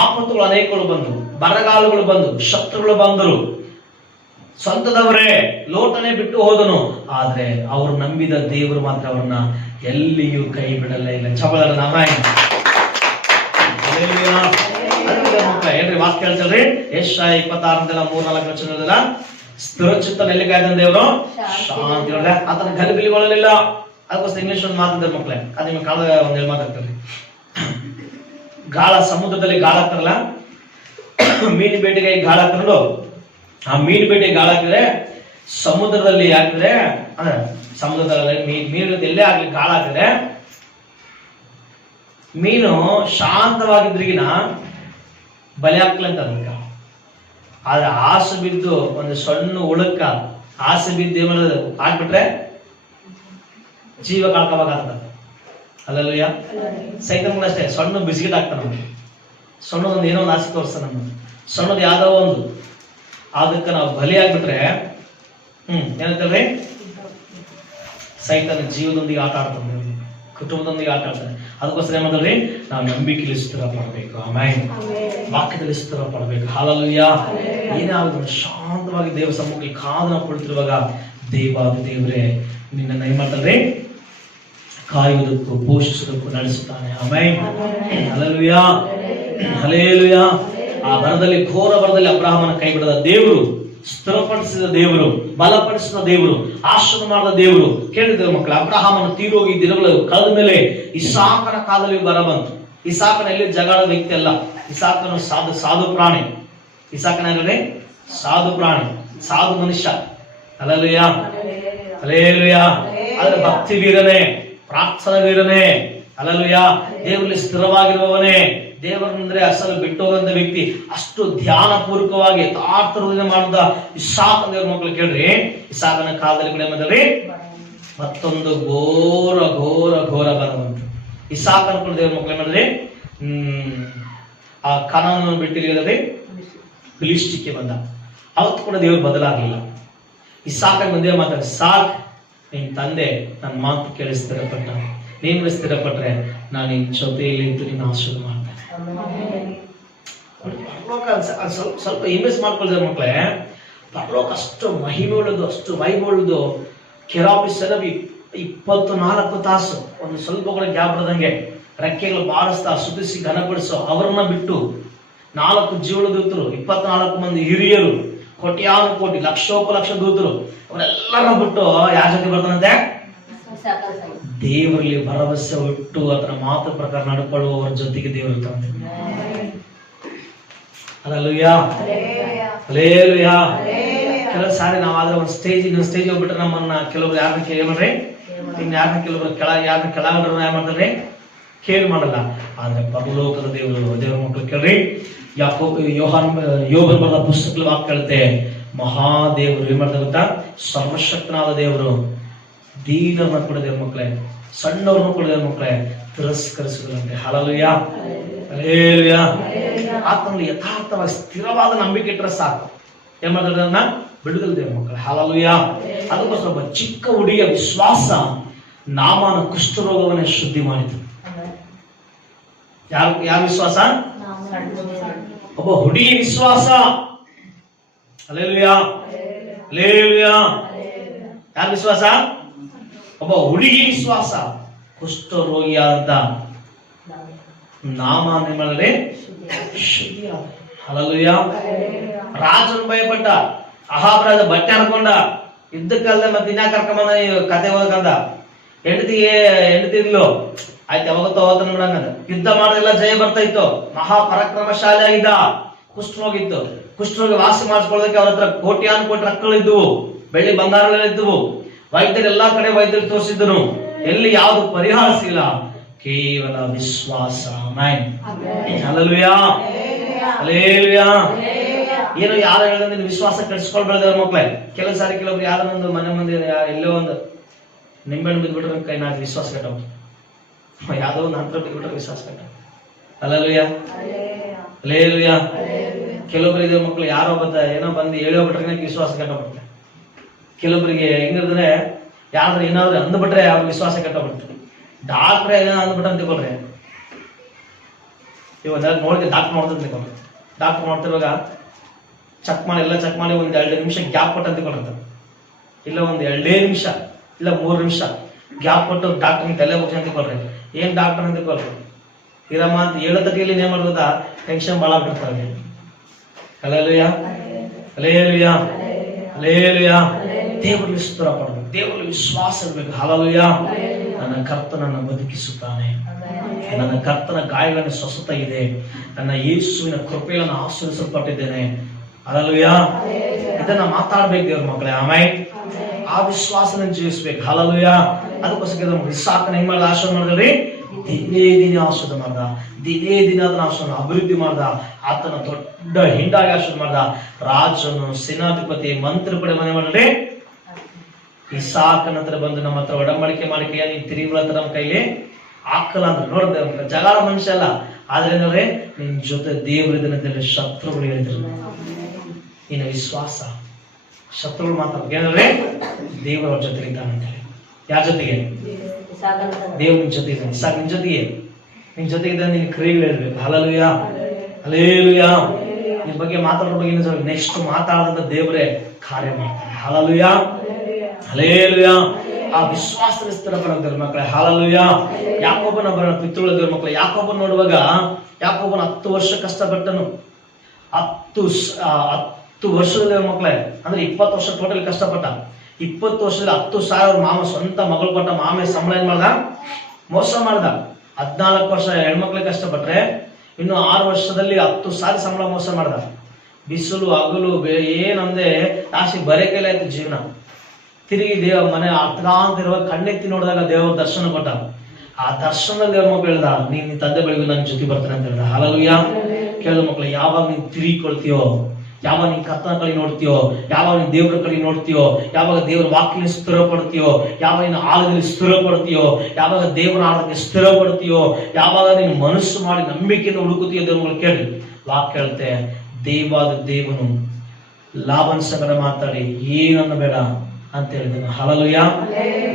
ಆಪತ್ತುಗಳು ಅನೇಕಗಳು ಬಂದು, ಬರಗಾಲಗಳು ಬಂದು, ಶತ್ರುಗಳು ಬಂದರು, ಸ್ವಂತದವರೇ ಲೋಟನೆ ಬಿಟ್ಟು ಹೋದನು. ಆದ್ರೆ ಅವರು ನಂಬಿದ ದೇವರು ಮಾತ್ರ ಅವ್ರನ್ನ ಎಲ್ಲಿಯೂ ಕೈ ಬಿಡಲ್ಲ. ಇಲ್ಲ ಚಬಲರ ನಾಮ ಏನ್ರಿ ವಾಕ್ಯ ಹೇಳ್ತಲ್ರಿ, ಯೆಶಾಯ 26:3-4 ವಚನದಲ್ಲ, ಸ್ಥಿರಚಿತ್ತ ನೆಲ್ಲಿಕಾಯ್ದ ದೇವರು ಶಾಂತಿ. ಆತನ ಗಲಿಬಿಲಿಗೊಳ್ಳಲಿಲ್ಲ. ಅದಕ್ಕೋಸ್ಕರ ಇಂಗ್ಲಿಷ್ ಒಂದು ಮಾತಾಡ್ತಾರೆ ಮಕ್ಕಳೇ, ಅದು ನಿಮ್ಮ ಕಾಲದ ಒಂದೇಳು ಮಾತಾಡ್ತಾರೆ. ಗಾಳ, ಸಮುದ್ರದಲ್ಲಿ ಗಾಳ ಹಾಕ್ತಾರಲ್ಲ, ಮೀನು ಬೇಟೆಗೆ ಗಾಳ ಹಾಕೊಂಡು ಆ ಮೀನು ಬೇಟೆಗೆ ಗಾಳ ಹಾಕಿದ್ರೆ, ಸಮುದ್ರದಲ್ಲಿ ಹಾಕಿದ್ರೆ, ಅಂದ್ರೆ ಸಮುದ್ರದಲ್ಲಿ ಮೀನು ಎಲ್ಲೇ ಆಗ್ಲಿ ಗಾಳ ಹಾಕಿದ್ರೆ ಮೀನು ಶಾಂತವಾಗಿದ್ರಿಗಿನ ಬಲೆ ಹಾಕ್ಲಂತ ಅದಕ್ಕ. ಆದ್ರೆ ಆಸೆ ಬಿದ್ದು ಒಂದು ಸಣ್ಣ ಉಳಕ್ಕ ಆಸೆ ಬಿದ್ದು ಏನ್ ಮಾಡೋದು ಹಾಕ್ಬಿಟ್ರೆ ಜೀವ ಕಳ್ಕೋಬೇಕಾಗ್ತದೆ. ಹಲ್ಲೆಲೂಯಾ. ಸೈತಾನ ಅಷ್ಟೇ, ಸಣ್ಣ ಬಿಸ್ಕಿಟ್ ಹಾಕ್ತಾನ, ಸಣ್ಣದೊಂದು ಏನೋ ಒಂದು ಆಸೆ ತೋರಿಸ್ತಾನ, ಸಣ್ಣದು ಯಾವ್ದೋ ಒಂದು, ಅದಕ್ಕೆ ನಾವು ಬಲಿ ಆಗ್ಬಿಟ್ರೆ ಏನಂತಲ್ರಿ, ಸೈತಾನ ಜೀವದೊಂದಿಗೆ ಆಟ ಆಡ್ತಾನೆ, ಕುಟುಂಬದೊಂದಿಗೆ ಆಟ ಆಡ್ತಾನೆ. ಅದಕ್ಕೋಸ್ಕರ ಏನ್ ಮಾಡ್ರಿ, ನಾವು ನಂಬಿಕೆಯಲ್ಲಿ ಸ್ಥಿರ ಪಡಬೇಕು. ಆಮೆನ್, ವಾಕ್ಯದಲ್ಲಿ ಸ್ಥಿರ ಪಡಬೇಕು. ಹಲ್ಲೆಲೂಯಾ. ಏನೇ ಆಗುದು ಶಾಂತವಾಗಿ ದೇವ ಸಮ್ಮುಖಕ್ಕೆ ಕಾದನ ಕೊಡ್ತಿರುವಾಗ ದೇವರೇ ನಿನ್ನ ಏನ್ ಮಾಡ್ತಾನೆ, ಕಾಯುವುದಕ್ಕೂ ಪೋಷಿಸುವುದಕ್ಕೂ ನಡೆಸುತ್ತಾನೆ. Amen, hallelujah, hallelujah. ಆ ಬರದಲ್ಲಿ, ಘೋರ ಬರದಲ್ಲಿ ಅಬ್ರಹಾಮನ ಕೈ ಬಿಡದ ದೇವರು, ಸ್ಥಿರಪಡಿಸಿದ ದೇವರು, ಬಲಪಡಿಸಿದ ದೇವರು, ಆಶ್ರಮ ಮಾಡಿದ ದೇವರು. ಕೇಳಿದ್ರು ಮಕ್ಕಳ, ಅಬ್ರಹಾಮನ ತೀರೋಗಿ ದಿನಗಳು ಕಳೆದ ಮೇಲೆ ಇಸಾಕನ ಕಾಲದಲ್ಲಿ ಬರ ಬಂತು. ಇಸಾಕನ ಎಲ್ಲಿ ಜಗಳ ವ್ಯಕ್ತಿ ಅಲ್ಲ, ಇಸಾಕನು ಸಾಧು ಪ್ರಾಣಿ. ಇಸಾಕನ ಸಾಧು ಪ್ರಾಣಿ, ಸಾಧು ಮನುಷ್ಯ. Hallelujah, hallelujah. ಆದ್ರೆ ಭಕ್ತಿ ವೀರನೇ, ಪ್ರಾರ್ಥನಾ ವೀರನೇ. ಹಲ್ಲೆಲೂಯಾ. ದೇವರಲ್ಲಿ ಸ್ಥಿರವಾಗಿರುವವನೇ. ದೇವರಂದ್ರೆ ಅಸಲು ಬಿಟ್ಟು ಹೋದಂತ ವ್ಯಕ್ತಿ. ಅಷ್ಟು ಧ್ಯಾನ ಪೂರ್ವಕವಾಗಿ ಯಥಾರ್ಥದಿಂದ ಮಾಡಿದ ಇಸಾಕನ ದೇವ್ರ ಮಕ್ಕಳು ಕೇಳ್ರಿ, ಇಸಾಕನ ಕಾಲದಲ್ಲಿ ಕೂಡ ಏನಾದ್ರಿ ಮತ್ತೊಂದು ಘೋರ ಘೋರ ಘೋರ ಬರ ಬಂತು. ಇಸಾಕನ ಕೂಡ ದೇವ್ರ ಮಕ್ಕಳು ಏನಾದ್ರಿ ಆ ಕಾನಾನನ್ನು ಬಿಟ್ಟಿರಿ ಫಿಲಿಸ್ಟಿಕ್ಕೆ ಬಂದ. ಅವತ್ತು ಕೂಡ ದೇವರು ಬದಲಾಗಲಿಲ್ಲ. ಇಸಾಕನ ಮುಂದೆ ಮಾತಾಡಿ, ಸಾಕ್, ನಿನ್ ತಂದೆ ನನ್ನ ಮಾತು ಕೇಳಿ ಸ್ಥಿರಪಟ್ಟ, ನೀನು ಸ್ಥಿರಪಟ್ರೆ ನಾನು ನಿನ್ ಜೊತೆಯಲ್ಲಿ ಇದ್ದು ನಿನ್ನ ಆಶೀರ್ವಾದ ಮಾಡ್ತೇನೆ. ಸ್ವಲ್ಪ ಇನ್ವೆಸ್ಟ್ ಮಾಡ್ಕೊಳ್ತಾರೆ ಮಕ್ಕಳೇ. ಪರಲೋಕ ಅಷ್ಟು ಮಹಿಮೆ ಉಳ್ಳದು, ಅಷ್ಟು ವೈಭವ ಉಳ್ಳದು. ಕೆರಾಬಿ ಸೆರಬಿ 24 ತಾಸು ಒಂದು ಸ್ವಲ್ಪ ಕೂಡ ಗ್ಯಾಪ್ ಬಿಡದಂಗೆ ರೆಕ್ಕೆಗಳು ಬಾರಿಸ್ತಾ ಸುತ್ತಿಸಿ ಘನಪಡಿಸೋ ಅವರನ್ನ ಬಿಟ್ಟು 4 ಜೀವಳ ದೂತರು, 24 ಮಂದಿ ಹಿರಿಯರು, ಕೋಟಿ ಲಕ್ಷೋಪಲಕ್ಷ ದೂತರು ಅವರೆಲ್ಲರನ್ನ ಬಿಟ್ಟು ಯಾರ ಜೊತೆ ಬರ್ತಾನಂತೆ? ದೇವರಲ್ಲಿ ಭರವಸೆ ಇಟ್ಟು ಅದರ ಮಾತು ಪ್ರಕಾರ ನಡ್ಕೊಳ್ಳುವವರ ಜೊತೆಗೆ ದೇವರು ಇರ್ತಾನೆ. Hallelujah, hallelujah. ಕೆಲವು ಸಾರಿ ನಾವಾದ್ರೆ ಒಂದು ಇನ್ನೊಂದು ಸ್ಟೇಜ್ ಹೋಗ್ಬಿಟ್ರೆ ನಮ್ಮನ್ನ ಕೆಲವರು ಯಾರನ್ನ ಕೇಳ್ರಿ, ಯಾರನ್ನ ಕೆಲವರು ಯಾರನ್ನ ಕೆಳಗಡೆ ಏನ್ ಮಾಡ್ತಾರೆ? ಕೇರ್ ಮಾಡಲ್ಲ. ಆದ್ರೆ ಪರಲೋಕದ ದೇವರ ಮಕ್ಕಳು ಕೇಳ್ರಿ, ಯೋಬನ ಬರೆದ ಪುಸ್ತಕದಲ್ಲಿ ವಾಕ್ಯ ಹೇಳುತ್ತೆ, ಮಹಾದೇವರು ಏನ್ ಮಾಡ್ತಾರೆ ಗೊತ್ತಾ? ಸರ್ವಶಕ್ತನಾದ ದೇವರು ದೀನರನ್ನ ಕೂಡ ದೇವ್ರ ಮಕ್ಕಳೇ, ಸಣ್ಣವ್ರನ್ನ ಕೂಡ ದೇವ್ರ ಮಕ್ಕಳೇ ತಿರಸ್ಕರಿಸುವುದಂತೆ. Hallelujah, hallelujah. ಆತನಲ್ಲಿ ಯಥಾರ್ಥವಾಗಿ ಸ್ಥಿರವಾದ ನಂಬಿಕೆ ಇಟ್ಟರೆ ಸಾಕು. ಏನ್ ಮಾಡ್ತಾರೆ? ಅದನ್ನ ಬಿಡುಗಡೆ ದೇವ್ರ ಮಕ್ಕಳೇ. ಹಲ್ಲೆಲೂಯಾ. ಅದಕ್ಕೋಸ್ಕರ ಒಬ್ಬ ಚಿಕ್ಕ ಹುಡುಗಿಯ ವಿಶ್ವಾಸ ನಾಮಾನ ಕುಷ್ಠರೋಗವನ್ನೇ ಶುದ್ಧಿ ಮಾಡಿತು. ಯಾರ ವಿಶ್ವಾಸ? ಒಬ್ಬ ಹುಡುಗಿ ವಿಶ್ವಾಸ. Hallelujah, hallelujah. ಯಾರ ವಿಶ್ವಾಸ? ಒಬ್ಬ ಹುಡುಗಿ ವಿಶ್ವಾಸ ಕುಷ್ಠರೋಗಿಯಾದಂತ ನಾಮ ನಿಮ್ಮಲ್ಲಿ ಶುದ್ಧಿ. ಹಲ್ಲೆಲೂಯಾ. ರಾಜನು ಭಯಪಟ್ಟ, ಅಹಾಬ್ ರಾಜ ಬಟ್ಟೆ ಹರ್ಕೊಂಡ, ಯುದ್ಧಕ್ಕಲ್ದ ಮತ್ತೆ ಇನ್ನ ಕರ್ಕೊಂಬಂದ ಕತೆ ಹೋಗಂದ. ಹೆಂಡತಿ ಇದ್ಲು, ಆಯ್ತು ಯಾವಾಗತ್ತೋ ಅವತ್ತನ ಬಿಡಂಗದ. ಯುದ್ಧ ಮಾಡೋದಿಲ್ಲ, ಜಯ ಬರ್ತಾ ಇತ್ತು. ಮಹಾಪರಾಕ್ರಮಶಾಲಿ ಆಗಿದ್ದ. ಕುಷ್ಠರೋಗಿತ್ತು. ಕುಷ್ಠರೋಗಿ ವಾಸಿ ಮಾಡಿಸ್ಕೊಳ್ಳೋದಕ್ಕೆ ಅವ್ರ ಹತ್ರ ಕೋಟಿ ರೊಕ್ಕಗಳು ಇದ್ವು, ಬೆಳ್ಳಿ ಬಂಗಾರಗಳಿದ್ವು. ವೈದ್ಯರು ಎಲ್ಲಾ ಕಡೆ ವೈದ್ಯರು ತೋರಿಸಿದ್ರು, ಎಲ್ಲಿ ಯಾವ್ದು ಪರಿಹಾರ ಸಿಗಲ್ಲ. ಕೇವಲ ವಿಶ್ವಾಸ. Hallelujah, hallelujah. ಏನು ಯಾರು ಹೇಳಿದ್ರೆ ನೀನು ವಿಶ್ವಾಸ ಕಟ್ಸ್ಕೊಳ್ಬೇಡ್ದೇವ್ರ ಮಕ್ಳೇ. ಕೆಲವು ಸಾರಿ ಕೆಲವೊಬ್ರು ಯಾವ್ದೋ ಒಂದು ಮನೆ ಮುಂದೆ ಎಲ್ಲೋ ಒಂದು ನಿಂಬೆಹಣ್ಣು ಬಿದ್ಬಿಟ್ರೆ ಕೈ ನಾಲ್ಕು ವಿಶ್ವಾಸ ಕಟ್ಟವು. ಯಾವ್ದೋ ಒಂದು ಹಂತ ಬಿಟ್ಬಿಟ್ರೆ ವಿಶ್ವಾಸ ಕಟ್ಟ. Hallelujah, hallelujah. ಕೆಲವೊಬ್ರು ಇದ್ರ ಮಕ್ಳು ಯಾರೋ ಏನೋ ಬಂದು ಹೇಳೋಗ್ಬಿಟ್ರೆ ವಿಶ್ವಾಸ ಕಟ್ಟಬಿಡ್ತಾರೆ. ಕೆಲವೊಬ್ಬರಿಗೆ ಹೆಂಗಿದ್ರೆ ಯಾರಾದ್ರೂ ಏನಾದ್ರು ಅಂದ್ಬಿಟ್ರೆ ಅವ್ರ ವಿಶ್ವಾಸ ಕಟ್ಟಬಿಡ್ತಾರೆ. ಡಾಕ್ಟ್ರೆ ಏನೋ ಅಂದ್ಬಿಟ್ರೆ ಅಂತ ತಿಳ್ಕೊಳ್ರಿ. ಇವಾಗ ನೋಡಿದ್ರೆ ಡಾಕ್ಟರ್ ನೋಡ್ತಾ ತಿಳ್ಕೊಳ್ರಿ. ಡಾಕ್ಟರ್ ನೋಡ್ತಿರುವಾಗ ಚೆಕ್ ಮಾಡಿ ಒಂದ್ 2 ನಿಮಿಷ ಗ್ಯಾಪ್ ಕೊಟ್ಟು ಅಂತ ತಿಳ್ಕೊಂಡಿರ್ತಾರೆ. ಇಲ್ಲ ಒಂದ್ 2 ನಿಮಿಷ ಇಲ್ಲ 3 ನಿಮಿಷ ಗ್ಯಾಪ್ ಕೊಟ್ಟು ಡಾಕ್ಟರ್ ತಲೆ ಮುಗಿಸಿ ಅಂತ ತಿಳ್ಕೊಳ್ರಿ. ಏನ್ ಡಾಕ್ಟರ್ ಅಂತ ತಿಳ್ಕೊಳ್ರಿ. ಇರಮ್ಮ ಅಂತ ಹೇಳೋದಕ್ಕೆ ಏನ್ ಮಾಡೋದ ಟೆನ್ಷನ್ ಭಾಳ ಬಿಡ್ತಾರೆ. Hallelujah, hallelujah, hallelujah. ದೇವರಲ್ಲಿ ಸ್ತೋತ್ರ ಪಡಬೇಕು, ದೇವರಲ್ಲಿ ವಿಶ್ವಾಸ ಇರಬೇಕು. ಹಲ್ಲೆಲೂಯಾ. ನನ್ನ ಕರ್ತನನ್ನು ಬದುಕಿಸುತ್ತಾನೆ, ನನ್ನ ಕರ್ತನ ಗಾಯಗಳನ್ನು ಸ್ವಸ್ಥತ ಇದೆ, ನನ್ನ ಯೇಸುವಿನ ಕೃಪೆಯನ್ನು ಆಶೀರ್ವದಿಸಲ್ಪಟ್ಟಿದ್ದೇನೆ. ಹಲ್ಲೆಲೂಯಾ. ಇದನ್ನ ಮಾತಾಡ್ಬೇಕು ದೇವ್ರ ಮಕ್ಕಳೇ. ಆಮೇಲೆ ಆ ವಿಶ್ವಾಸನ ಜೀವಿಸ್ಬೇಕು. ಹಲ್ಲೆಲೂಯಾ. ಅದಕ್ಕೋಸ್ಕರ ಇಸಾಕನ ಹೆಂಗ್ ಮಾಡಿದ? ಆಶೀರ್ವಾದ ಮಾಡಿದ್ರಿ. ದಿನೇ ಆಶೀರ್ವಾದ ಮಾಡ್ದ, ದಿನೇ ಅದನ್ನ ಆಶೀರ್ವಾದ ಅಭಿವೃದ್ಧಿ ಮಾಡ್ದ. ಆತನ ದೊಡ್ಡ ಹಿಂಡಾಗಿ ಆಶೀರ್ವಾದ ಮಾಡ್ದ. ರಾಜನು, ಸೇನಾಧಿಪತಿ, ಮಂತ್ರಿ ಪಡೆ ಮನೆ ಮಾಡ್ರಿ. ಇಸಾಕನ ಹತ್ರ ಬಂದು ನಮ್ಮ ಹತ್ರ ಒಡಂಬಡಿಕೆ ಮಾಡಿಕೆಯ ನೀನ್ ತಿರುಗುಳ ಹತ್ರ ನಮ್ಮ ಕೈಲಿ ಹಾಕಲ್ಲ ಅಂದ್ರೆ ನೋಡ್ದೆ ಜಗಳ ಮನುಷ್ಯ ಅಲ್ಲ. ಆದ್ರೆ ಏನಂದ್ರೆ ನಿನ್ ಜೊತೆ ದೇವರಿದ್ದನಂತೇಳಿ ಶತ್ರುಗಳು ಹೇಳಿದ್ರು. ನಿನ್ನ ವಿಶ್ವಾಸ ಶತ್ರುಗಳು ಮಾತಾಡ್ಬೇಕು ಏನಂದ್ರೆ ದೇವರ ಜೊತೆ ಇದ್ದಾನಂತೇಳಿ. ಯಾರ ಜೊತೆಗೆ? ದೇವ್ರ ನಿನ್ ಜೊತೆ ಇದ್ದಾನೆ. ಇಸಾಕ್ ನಿನ್ ಜೊತೆಗೆ ನಿನ್ ಕ್ರಿಯೆಗಳು ಹೇಳ್ಬೇಕು. Hallelujah, hallelujah. ನಿನ್ ಬಗ್ಗೆ ಮಾತಾಡೋ ಬಗ್ಗೆ ನೆಕ್ಸ್ಟ್ ಮಾತಾಡದಂತ ದೇವರೇ ಕಾರ್ಯ ಮಾಡ್ತಾರೆ. Hallelujah, hallelujah. ಆ ವಿಶ್ವಾಸದ ಸ್ಥಿರಪಡಿಸಿದ ಮಕ್ಕಳೇ. ಹಲ್ಲೆಲೂಯಾ. ಯಾಕೋಬನ ಪಿತೃಗಳ ಮಕ್ಕಳು. ಯಾಕೋಬನ್ ನೋಡುವಾಗ ಯಾಕೋಬನ 10 ವರ್ಷ ಕಷ್ಟಪಟ್ಟನು. 10 ವರ್ಷದ ಮಕ್ಕಳೇ ಅಂದ್ರೆ 20 ವರ್ಷ ಟೋಟಲ್ ಕಷ್ಟಪಟ್ಟ. 20 ವರ್ಷದಲ್ಲಿ 10,000 ಮಾಮ ಸ್ವಂತ ಮಗಳು ಕೊಟ್ಟ ಮಾಮೆ ಸಂಬಳ ಏನ್ ಮಾಡ್ದ? ಮೋಸ ಮಾಡ್ದ. 14 ವರ್ಷ ಹೆಣ್ಮಕ್ಳಿಗೆ ಕಷ್ಟಪಟ್ರೆ ಇನ್ನು 6 ವರ್ಷದಲ್ಲಿ 10,000 ಸಂಬಳ ಮೋಸ ಮಾಡ್ದ. ಬಿಸಿಲು ಹಗಲು ಏನಂದ್ರೆ ಲಾಸ್ಟಿಗೆ ಬರೇ ಕೈಲಿ ಆಯ್ತು ಜೀವನ. ತಿರುಗಿ ಮನೆ ಹತ್ಕಾಂತಿರುವ ಕಣ್ಣೆತ್ತಿ ನೋಡಿದಾಗ ದೇವರ ದರ್ಶನ ಕೊಟ್ಟ. ಆ ದರ್ಶನದಲ್ಲಿ ದೇವ್ರ ಮಕ್ಕಳು ಹೇಳ್ದ, ನೀನ್ ತಂದೆ ಬಳಿಗೂ ನನ್ನ ಜೊತೆ ಬರ್ತಾನೆ ಅಂತ ಹೇಳ್ದ. ಹಲ್ಲೆಲೂಯಾ. ಕೇಳಿದ ಮಕ್ಕಳು, ಯಾವಾಗ ನೀನ್ ತಿರುಗಿಕೊಳ್ತೀಯೋ, ಯಾವಾಗ ನೀನ್ ಕರ್ತನ ಕಡೆ ನೋಡ್ತೀಯೋ, ಯಾವಾಗ ನೀನ್ ದೇವರ ಕಡೆ ನೋಡ್ತೀಯೋ, ಯಾವಾಗ ದೇವರ ವಾಕ್ಯ ಸ್ಥಿರಪಡ್ತೀಯೋ, ಯಾವಾಗ ನೀನು ಆಳದಲ್ಲಿ ಸ್ಥಿರಪಡ್ತೀಯೋ, ಯಾವಾಗ ದೇವರ ಆಳಕ್ಕೆ ಸ್ಥಿರಪಡ್ತೀಯೋ, ಯಾವಾಗ ನೀನು ಮನಸ್ಸು ಮಾಡಿ ನಂಬಿಕೆಯನ್ನು ಹುಡುಕುತ್ತೀಯೋ ದೇವರುಗಳು ಕೇಳಿ ವಾಕ್ಯ ಹೇಳುತ್ತೆ. ದೇವನು ಲಾಭನ ಸಂಗಡ ಮಾತಾಡಿ ಏನನ್ನು ಬೇಡ ಅಂತ ಹೇಳಿದನು. ಹಲ್ಲೆಲೂಯಾ.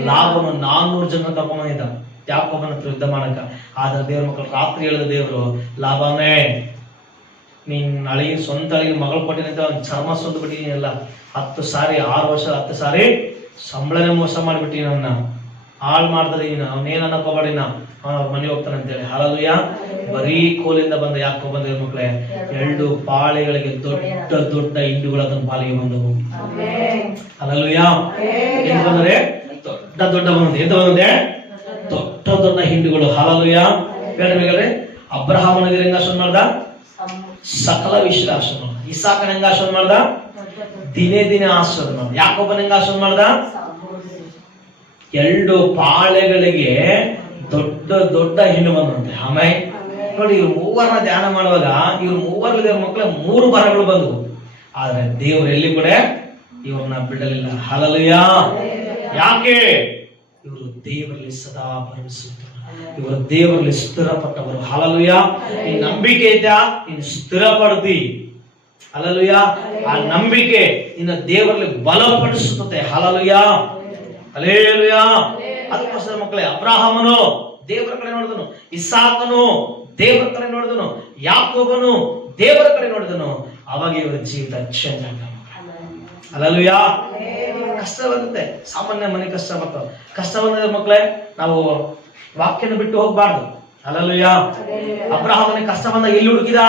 ಲಾಭನು 400 ಜನ ತಗೊಂಡಿದ್ದ ಯಾಕೋಬನ ಹತ್ರ ಯುದ್ಧ ಮಾಡಕ. ಆದ್ರೆ ದೇವ್ರ ಮಕ್ಕಳು ರಾತ್ರಿ ಹೇಳಿದ ದೇವರು, ಲಾಭನೇ ನೀನ್ ಸ್ವಂತ ಅಳಿಗೆ ಮಗಳು ಕೊಟ್ಟಿನಂತ ಒಂದು ಚರ್ಮ ಸೊಂದು ಬಿಟ್ಟಿಲ್ಲ. 10 ಸಾರಿ 6 ವರ್ಷ 10 ಸಾರಿ ಸಂಬಳನೇ ಮೋಸ ಮಾಡಿಬಿಟ್ಟಿ ನನ್ನ. ಹಾಳು ಮಾಡ್ತದೆ ಅವನೇನ ಅನ್ಕೋಬೇಡಿನ ಅವ್ರ ಮನೆ ಹೋಗ್ತಾನೆ ಅಂತೇಳಿ. ಹಲ್ಲೆಲೂಯಾ. ಬರೀ ಕೋಲಿಂದ ಬಂದ ಯಾಕೋ ಬಂದ ಮಕ್ಕಳೇ 2 ಪಾಳೆಗಳಿಗೆ ದೊಡ್ಡ ದೊಡ್ಡ ಹಿಂಡುಗಳು ಅದನ್ನ ಪಾಲಿಗೆ ಬಂದವು. ಹಲ್ಲೆಲೂಯಾ. ಏನ್ ಬಂದ್ರೆ ದೊಡ್ಡ ದೊಡ್ಡ ಬಂದಿದೆ. ಎಂತ ಬಂದಿದೆ? ದೊಡ್ಡ ದೊಡ್ಡ ಹಿಂಡುಗಳು. ಹಲ್ಲೆಲೂಯಾ. ಹೇಳ್ರಿ ಅಬ್ರಹಾಮನಿಗೆ ಹೆಂಗ ಆಶೀರ್ವಾದ ಮಾಡ್ದ? ಸಕಲ ವಿಷಯದ ಆಶೀರ್ವಾದ ಮಾಡ್ದ. ಇಸಾಕನ ಹೆಂಗ ಆಶೀರ್ವಾದ ಮಾಡ್ದ? ದಿನೇ ದಿನೇ ಆಶೀರ್ವಾದ ಮಾಡ್ದ. ಯಾಕೋಬನ ಹೆಂಗ ಆಶೀರ್ವಾದ ಮಾಡ್ದ? 2 ಪಾಳೆಗಳಿಗೆ ದೊಡ್ಡ ದೊಡ್ಡ ಹಿಂಡು ಬಂದಂತೆ. ಆಮೇಲೆ ನೋಡಿ, ಇವ್ರು ಮೂವರನ್ನ ಧ್ಯಾನ ಮಾಡುವಾಗ ಇವ್ರು ಮೂವರಲ್ಲಿ ಮಕ್ಕಳ 3 ಬರಗಳು ಬಂದವು. ಆದ್ರೆ ದೇವರು ಎಲ್ಲಿ ಕೂಡ ಇವ್ರನ್ನ ಬಿಡಲಿಲ್ಲ. ಹಲ್ಲೆಲೂಯಾ. ಯಾಕೆ? ಇವರು ದೇವರಲ್ಲಿ ಸದಾ ಭರವಸೆಯಿಟ್ಟವರು, ಇವರು ದೇವರಲ್ಲಿ ಸ್ಥಿರಪಟ್ಟವರು. ಹಲ್ಲೆಲೂಯಾ. ಈ ನಂಬಿಕೆ ಐತಾ, ನೀನು ಸ್ಥಿರಪಡ್ತಿ. ಹಲ್ಲೆಲೂಯಾ. ಆ ನಂಬಿಕೆ ನಿನ್ನ ದೇವರಲ್ಲಿ ಬಲಪಡಿಸುತ್ತದೆ. ಹಲ್ಲೆಲೂಯಾ. ಹಲ್ಲೆಲೂಯಾ. ಅದಕ್ಕೋಸ್ಕರ ಮಕ್ಕಳೇ, ಅಬ್ರಹಾಮನು ದೇವರ ಕಡೆ ನೋಡಿದನು, ಇಸಾಕನು ದೇವರ ಕಡೆ ನೋಡಿದನು, ಯಾಕೋಬನು ದೇವರ ಕಡೆ ನೋಡಿದನು. ಅವಾಗ ಇವರ ಜೀವಿತ ಚೇಂಜ್ ಆಗ. ಹಲ್ಲೆಲೂಯಾ. ಕಷ್ಟ ಬರುತ್ತೆ, ಸಾಮಾನ್ಯ ಮನೆ ಕಷ್ಟ ಬರ್ತವೆ. ಕಷ್ಟ ಬಂದ ಮಕ್ಕಳೇ ನಾವು ವಾಕ್ಯನ ಬಿಟ್ಟು ಹೋಗ್ಬಾರ್ದು. ಹಲ್ಲೆಲೂಯಾ. ಅಬ್ರಹಾಮನಿಗೆ ಕಷ್ಟ ಬಂದಾಗ ಎಲ್ಲಿ ಹುಡುಕಿದ?